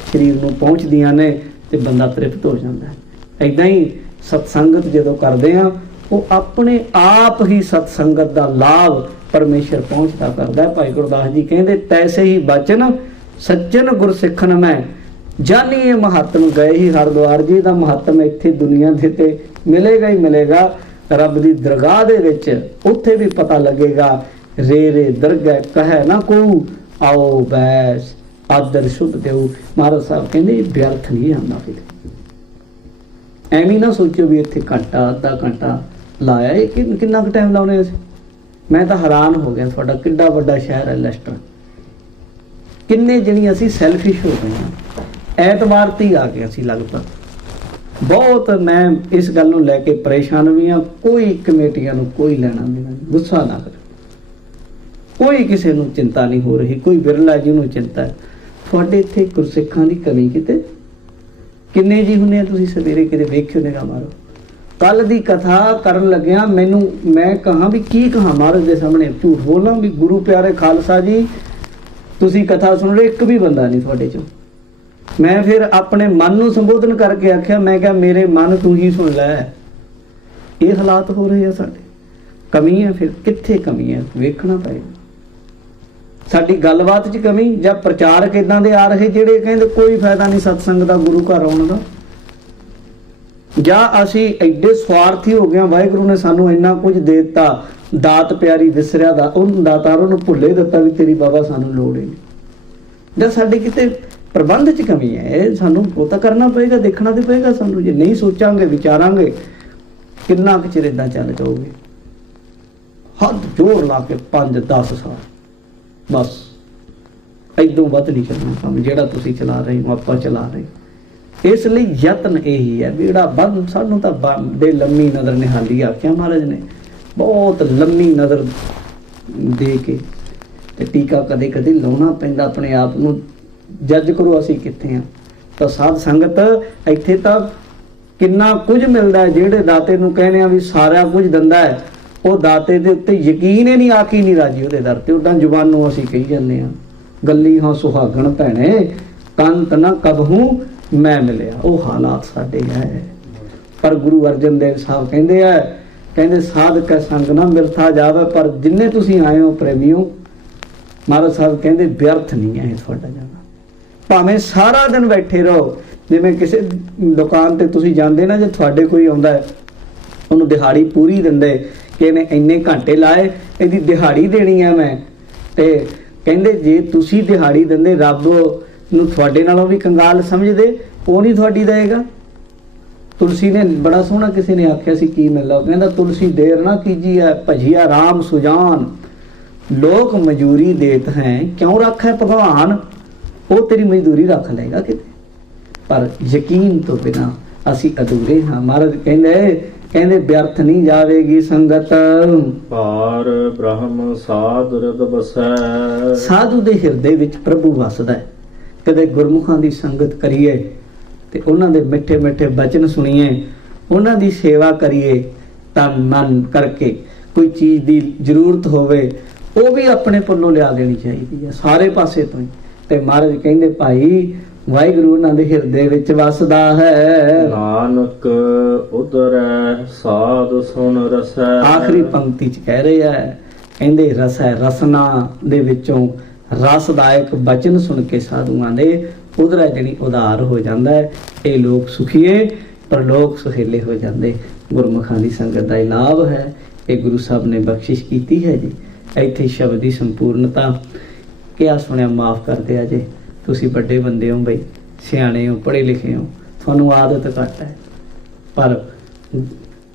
ਸਰੀਰ ਨੂੰ ਪਹੁੰਚਦੀਆਂ ਨੇ ਤੇ ਬੰਦਾ ਤ੍ਰਿਪਤ ਹੋ ਜਾਂਦਾ ਹੈ। ਏਦਾਂ ਹੀ ਸਤਸੰਗਤ ਜਦੋਂ ਕਰਦੇ ਆ, ਉਹ ਆਪਣੇ ਆਪ ਹੀ ਸਤਸੰਗਤ ਦਾ ਲਾਭ ਪਰਮੇਸ਼ਰ ਪਹੁੰਚਦਾ ਕਰਦਾ ਹੈ। ਭਾਈ ਗੁਰਦਾਸ ਜੀ ਕਹਿੰਦੇ ਤੈਸੇ ਹੀ ਬਚਨ ਸੱਜਣ ਗੁਰ ਸਿੱਖਣ ਮੈਂ, ਜਾਨੀਏ ਮਹਾਤਮ ਗਏ ਹੀ ਹਰਦੁਆਰ ਜੀ। ਦਾ ਮਹੱਤਵ ਇੱਥੇ ਦੁਨੀਆ ਦੇ ਤੇ ਮਿਲੇਗਾ ਹੀ ਮਿਲੇਗਾ, ਰੱਬ ਦੀ ਦਰਗਾਹ ਦੇ ਵਿੱਚ ਉੱਥੇ ਵੀ ਪਤਾ ਲੱਗੇਗਾ। ਰੇ ਰੇ ਦਰਗਾਹ ਕਹੈ ਨਾ ਕੋ, ਆਓ ਬੈਸ ਆਦਰ ਸ਼ੁੱਧ ਦੇਉ। ਮਹਾਰਾਜ ਸਾਹਿਬ ਕਹਿੰਦੇ ਵਿਅਰਥ ਨਹੀਂ ਆਉਂਦਾ। ਫਿਰ ਐਵੇਂ ਨਾ ਸੋਚੋ ਵੀ ਇੱਥੇ ਘੰਟਾ ਅੱਧਾ ਘੰਟਾ ਲਾਇਆ, ਇਹ ਕਿੰਨਾ ਕੁ ਟਾਈਮ ਲਾਉਣੇ ਅਸੀਂ। ਮੈਂ ਤਾਂ ਹੈਰਾਨ ਹੋ ਗਿਆ, ਤੁਹਾਡਾ ਕਿੱਡਾ ਵੱਡਾ ਸ਼ਹਿਰ ਹੈ ਲੈਸਟਰ, ਕਿੰਨੇ ਜਿਹੜੀ ਅਸੀਂ ਸੈਲਫਿਸ਼ ਹੋ ਗਏ ਹਾਂ। ਐਤਵਾਰ ਤੇ ਆ ਗਏ ਅਸੀਂ ਲਗਭਗ। ਬਹੁਤ ਮੈਂ ਇਸ ਗੱਲ ਨੂੰ ਲੈ ਕੇ ਪਰੇਸ਼ਾਨ ਵੀ ਹਾਂ। ਕੋਈ ਕਮੇਟੀਆਂ ਨੂੰ ਕੋਈ ਲੈਣਾ ਦੇਣਾ, ਗੁੱਸਾ ਨਾ ਕਰੋ, ਕੋਈ ਕਿਸੇ ਨੂੰ ਚਿੰਤਾ ਨਹੀਂ ਹੋ ਰਹੀ, ਕੋਈ ਬਿਰਲਾ ਜੀ ਨੂੰ ਚਿੰਤਾ ਹੈ। ਤੁਹਾਡੇ ਇੱਥੇ ਗੁਰਸਿੱਖਾਂ ਦੀ ਕਮੀ ਕਿਤੇ ਕਿੰਨੇ ਜੀ ਹੁੰਦੇ ਆ, ਤੁਸੀਂ ਸਵੇਰੇ ਕਿਤੇ ਵੇਖਿਓ, ਨਿਗਾਹ ਮਾਰੋ। ਕੱਲ ਦੀ ਕਥਾ ਕਰਨ ਲੱਗਿਆ, ਮੈਂ ਕਹਾਂ ਵੀ ਕੀ ਕਹਾਂ ਮਹਾਰਾਜ ਦੇ ਸਾਹਮਣੇ, ਝੂਠ ਬੋਲਾਂ ਵੀ ਗੁਰੂ ਪਿਆਰੇ ਖਾਲਸਾ ਜੀ ਤੁਸੀਂ ਕਥਾ ਸੁਣ ਰਹੇ, ਇੱਕ ਵੀ ਬੰਦਾ ਨਹੀਂ ਤੁਹਾਡੇ ਚੋਂ। ਮੈਂ ਫਿਰ ਆਪਣੇ ਮਨ ਨੂੰ ਸੰਬੋਧਨ ਕਰਕੇ ਆਖਿਆ, ਮੈਂ ਕਿਹਾ ਮੇਰੇ ਮਨ ਤੂੰ ਹੀ ਸੁਣ ਲੈ। ਇਹ ਹਾਲਾਤ ਹੋ ਰਹੇ ਆ ਸਾਡੇ, ਕਮੀ ਹੈ। ਫਿਰ ਕਿੱਥੇ ਕਮੀ ਹੈ, ਵੇਖਣਾ ਪਏਗਾ। ਸਾਡੀ ਗੱਲਬਾਤ 'ਚ ਕਮੀ, ਜਾਂ ਪ੍ਰਚਾਰਕ ਇਦਾਂ ਦੇ ਆ ਰਹੇ ਜਿਹੜੇ ਕਹਿੰਦੇ ਕੋਈ ਫਾਇਦਾ ਨਹੀਂ ਸਤਸੰਗ ਦਾ, ਗੁਰੂ ਘਰ ਆਉਣ ਦਾ, ਜਾਂ ਅਸੀਂ ਐਡੇ ਸਵਾਰਥੀ ਹੋ ਗਏ, ਵਾਹਿਗੁਰੂ ਨੇ ਸਾਨੂੰ ਇੰਨਾ ਕੁਝ ਦੇ ਦਿੱਤਾ, ਦਾਤ ਪਿਆਰੀ ਵਿਸਰਿਆ ਦਾ, ਉਹਨੂੰ ਦਾਤਾਰ ਉਹਨੂੰ ਭੁੱਲੇ ਦਿੱਤਾ ਵੀ ਤੇਰੀ ਬਾਬਾ ਸਾਨੂੰ ਲੋੜ ਹੀ ਨਹੀਂ। ਜਾਂ ਸਾਡੇ ਕਿਤੇ ਪ੍ਰਬੰਧ 'ਚ ਕਮੀ ਹੈ, ਇਹ ਸਾਨੂੰ ਉਹ ਤਾਂ ਕਰਨਾ ਪਏਗਾ, ਦੇਖਣਾ ਤੇ ਪਏਗਾ ਸਾਨੂੰ। ਜੇ ਨਹੀਂ ਸੋਚਾਂਗੇ, ਵਿਚਾਰਾਂਗੇ, ਕਿੰਨਾ ਕੁ ਚਿਰ ਏਦਾਂ ਚੱਲ ਜਾਓਗੇ। ਹੱਦ ਜ਼ੋਰ ਲਾ ਕੇ 5-10 ਸਾਲ ਬਸ, ਏਦੋਂ ਵੱਧ ਨਹੀਂ ਚੱਲਣਾ ਕੰਮ ਜਿਹੜਾ ਤੁਸੀਂ ਚਲਾ ਰਹੇ ਹੋ, ਆਪਾਂ ਚਲਾ ਰਹੇ। ਇਸ ਲਈ ਯਤਨ ਇਹੀ ਹੈ ਵੀ ਜਿਹੜਾ ਬੰਦ ਸਾਨੂੰ ਤਾਂ ਦੇ ਲੰਮੀ ਨਜ਼ਰ ਨਿਹਾਲੀ ਆਖਿਆ ਮਹਾਰਾਜ ਨੇ, ਬਹੁਤ ਲੰਮੀ ਨਜ਼ਰ ਦੇ ਕੇ ਤੇ ਟੀਕਾ ਕਦੇ ਕਦੇ ਲਾਉਣਾ ਪੈਂਦਾ ਆਪਣੇ ਆਪ ਨੂੰ। ਜੱਜ ਕਰੋ ਅਸੀਂ ਕਿੱਥੇ ਆ। ਤਾਂ ਸਾਧ ਸੰਗਤ ਇੱਥੇ ਤਾਂ ਕਿੰਨਾ ਕੁਝ ਮਿਲਦਾ ਹੈ। ਜਿਹੜੇ ਦਾਤੇ ਨੂੰ ਕਹਿੰਦੇ ਆ ਵੀ ਸਾਰਾ ਕੁਝ ਦਿੰਦਾ ਹੈ, ਉਹ ਦਾਤੇ ਦੇ ਉੱਤੇ ਯਕੀਨ ਹੀ ਨਹੀਂ, ਆਖੀ ਨਹੀਂ ਰਾਜੀ ਉਹਦੇ ਦਰ ਤੇ। ਉਦਾਂ ਜ਼ੁਬਾਨੋਂ ਅਸੀਂ ਕਹੀ ਜਾਂਦੇ ਆ ਗੱਲੀ ਹਾਂ ਸੁਹਾਗਣ ਭੈਣੇ ਕੰਤ ਨਾ ਕਬਹੂ ਮੈਂ ਮਿਲਿਆ, ਉਹ ਹਾਲਾਤ ਸਾਡੇ ਹੈ। ਪਰ ਗੁਰੂ ਅਰਜਨ ਦੇਵ ਸਾਹਿਬ ਕਹਿੰਦੇ ਆ, ਕਹਿੰਦੇ ਸਾਧ ਕੈ ਸੰਗ ਨਾ ਮਿਲਥਾ ਜਾਵੇ, ਪਰ ਜਿੰਨੇ ਤੁਸੀਂ ਆਏ ਹੋ ਪ੍ਰੇਮੀਓ, ਮਹਾਰਾਜ ਸਾਹਿਬ ਕਹਿੰਦੇ ਵਿਅਰਥ ਨਹੀਂ ਹੈ ਤੁਹਾਡਾ ਜਾਣਾ। ਭਾਵੇਂ ਸਾਰਾ ਦਿਨ ਬੈਠੇ ਰਹੋ, ਜਿਵੇਂ ਕਿਸੇ ਦੁਕਾਨ ਤੇ ਤੁਸੀਂ ਜਾਂਦੇ ਨਾ, ਜੇ ਤੁਹਾਡੇ ਕੋਈ ਆਉਂਦਾ ਹੈ ਉਹਨੂੰ ਦਿਹਾੜੀ ਪੂਰੀ ਦਿੰਦੇ ਕਿ ਇਹਨੇ ਇੰਨੇ ਘੰਟੇ ਲਾਏ, ਇਹਦੀ ਦਿਹਾੜੀ ਦੇਣੀ ਹੈ ਮੈਂ। ਤੇ ਕਹਿੰਦੇ ਜੇ ਤੁਸੀਂ ਦਿਹਾੜੀ ਦਿੰਦੇ, ਰੱਬ ਨੂੰ ਤੁਹਾਡੇ ਨਾਲੋਂ ਵੀ ਕੰਗਾਲ ਸਮਝਦੇ, ਉਹ ਨਹੀਂ ਤੁਹਾਡੀ ਦੇਗਾ। ਤੁਲਸੀ ਨੇ ਬੜਾ ਸੋਹਣਾ ਕਿਸੇ ਨੇ ਆਖਿਆ ਸੀ, ਕੀ ਮਿਲਦਾ, ਉਹ ਕਹਿੰਦਾ ਤੁਲਸੀ ਦੇਰ ਨਾ ਕੀਜੀਐ ਭਜੀਆ ਰਾਮ ਸੁਜਾਨ, ਲੋਕ ਮਜ਼ਦੂਰੀ ਦੇਤ ਹੈ ਕਿਉਂ ਰੱਖੈ ਭਗਵਾਨ। ਉਹ ਤੇਰੀ ਮਜ਼ਦੂਰੀ ਰੱਖ ਲਏਗਾ ਕਿਤੇ, ਪਰ ਯਕੀਨ ਤੋਂ ਬਿਨਾ ਅਸੀਂ ਅਧੂਰੇ ਹਾਂ। ਮਹਾਰਾਜ ਕਹਿੰਦੇ ਵਿਅਰਥ ਨਹੀਂ ਜਾਵੇਗੀ ਸੰਗਤ, ਪਾਰ ਬ੍ਰਹਮ ਸਾਧ ਹਿਰਦ ਬਸੈ। ਸਾਧੂ ਦੇ ਹਿਰਦੇ ਵਿੱਚ ਪ੍ਰਭੂ ਵਸਦਾ ਹੈ। ਕਦੇ ਗੁਰਮੁਖਾਂ ਦੀ ਸੰਗਤ ਕਰੀਏ ਤੇ ਉਹਨਾਂ ਦੇ ਮਿੱਠੇ ਮਿੱਠੇ ਬਚਨ ਸੁਣੀਏ, ਉਹਨਾਂ ਦੀ ਸੇਵਾ ਕਰੀਏ, ਤਾਂ ਮਨ ਕਰਕੇ ਕੋਈ ਚੀਜ਼ ਦੀ ਜ਼ਰੂਰਤ ਹੋਵੇ ਉਹ ਵੀ ਆਪਣੇ ਪੱਲੋਂ ਲਿਆ ਦੇਣੀ ਚਾਹੀਦੀ ਹੈ, ਸਾਰੇ ਪਾਸੇ ਤੋਂ ਹੀ। ਤੇ ਮਹਾਰਾਜ ਕਹਿੰਦੇ ਭਾਈ ਵਾਹਿਗੁਰੂ ਉਹਨਾਂ ਦੇ ਹਿਰਦੇ ਵਿੱਚ ਵਸਦਾ ਹੈ। ਨਾਨਕ ਉਦਰੈ ਸਾਧ ਸੁਨ ਰਸੈ। ਆਖਰੀ ਪੰਕਤੀ ਚ ਕਹਿ ਰਹੇ ਆ, ਕਹਿੰਦੇ ਰਸੈ ਰਸਨਾ ਦੇ ਵਿੱਚੋਂ ਰਸਦਾਇਕ ਬਚਨ ਸੁਣ ਕੇ ਸਾਧੂਆਂ ਦੇ ਉਦਰੈ ਜਿਹੜੀ ਉਧਾਰ ਹੋ ਜਾਂਦਾ ਹੈ। ਇਹ ਲੋਕ ਸੁਖੀਏ ਪਰਲੋਕ ਸੁਹੇਲੇ ਹੋ ਜਾਂਦੇ। ਗੁਰਮੁਖਾਂ ਦੀ ਸੰਗਤ ਦਾ ਲਾਭ ਹੈ, ਇਹ ਗੁਰੂ ਸਾਹਿਬ ਨੇ ਬਖਸ਼ਿਸ਼ ਕੀਤੀ ਹੈ ਜੀ। ਇੱਥੇ ਸ਼ਬਦ ਦੀ ਸੰਪੂਰਨਤਾ। ਕਿਆ ਸੁਣਿਆ ਮਾਫ ਕਰ ਦਿਆ ਜੇ, ਤੁਸੀਂ ਵੱਡੇ ਬੰਦੇ ਹੋ ਬਈ, ਸਿਆਣੇ ਹੋ, ਪੜ੍ਹੇ ਲਿਖੇ ਹੋ, ਤੁਹਾਨੂੰ ਆਦਤ ਘੱਟ ਹੈ, ਪਰ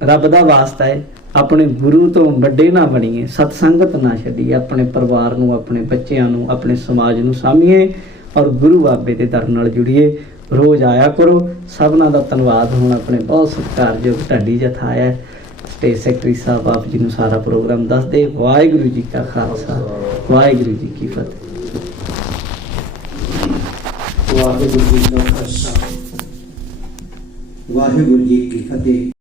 ਰੱਬ ਦਾ ਵਾਸਤਾ ਹੈ ਆਪਣੇ ਗੁਰੂ ਤੋਂ ਵੱਡੇ ਨਾ ਬਣੀਏ, ਸਤਸੰਗਤ ਨਾ ਛੱਡੀਏ, ਆਪਣੇ ਪਰਿਵਾਰ ਨੂੰ, ਆਪਣੇ ਬੱਚਿਆਂ ਨੂੰ, ਆਪਣੇ ਸਮਾਜ ਨੂੰ ਸਾਂਭੀਏ ਔਰ ਗੁਰੂ ਬਾਬੇ ਦੇ ਦਰ ਨਾਲ ਜੁੜੀਏ। ਰੋਜ਼ ਆਇਆ ਕਰੋ। ਸਭਨਾਂ ਦਾ ਧੰਨਵਾਦ। ਹੁਣ ਆਪਣੇ ਬਹੁਤ ਸਤਿਕਾਰਯੋਗ ਢਾਡੀ ਜਥਾ ਆਇਆ, ਸਟੇਜ ਸੈਕਟਰੀ ਸਾਹਿਬ ਆਪ ਜੀ ਨੂੰ ਸਾਰਾ ਪ੍ਰੋਗਰਾਮ ਦੱਸਦੇ। ਵਾਹਿਗੁਰੂ ਜੀ ਕਾ ਖਾਲਸਾ, ਵਾਹਿਗੁਰੂ ਜੀ ਕੀ ਫਤਿਹ। ਵਾਹਿਗੁਰੂ ਜੀ ਕਾ ਖਾਲਸਾ, ਵਾਹਿਗੁਰੂ ਜੀ ਕੀ ਫਤਿਹ।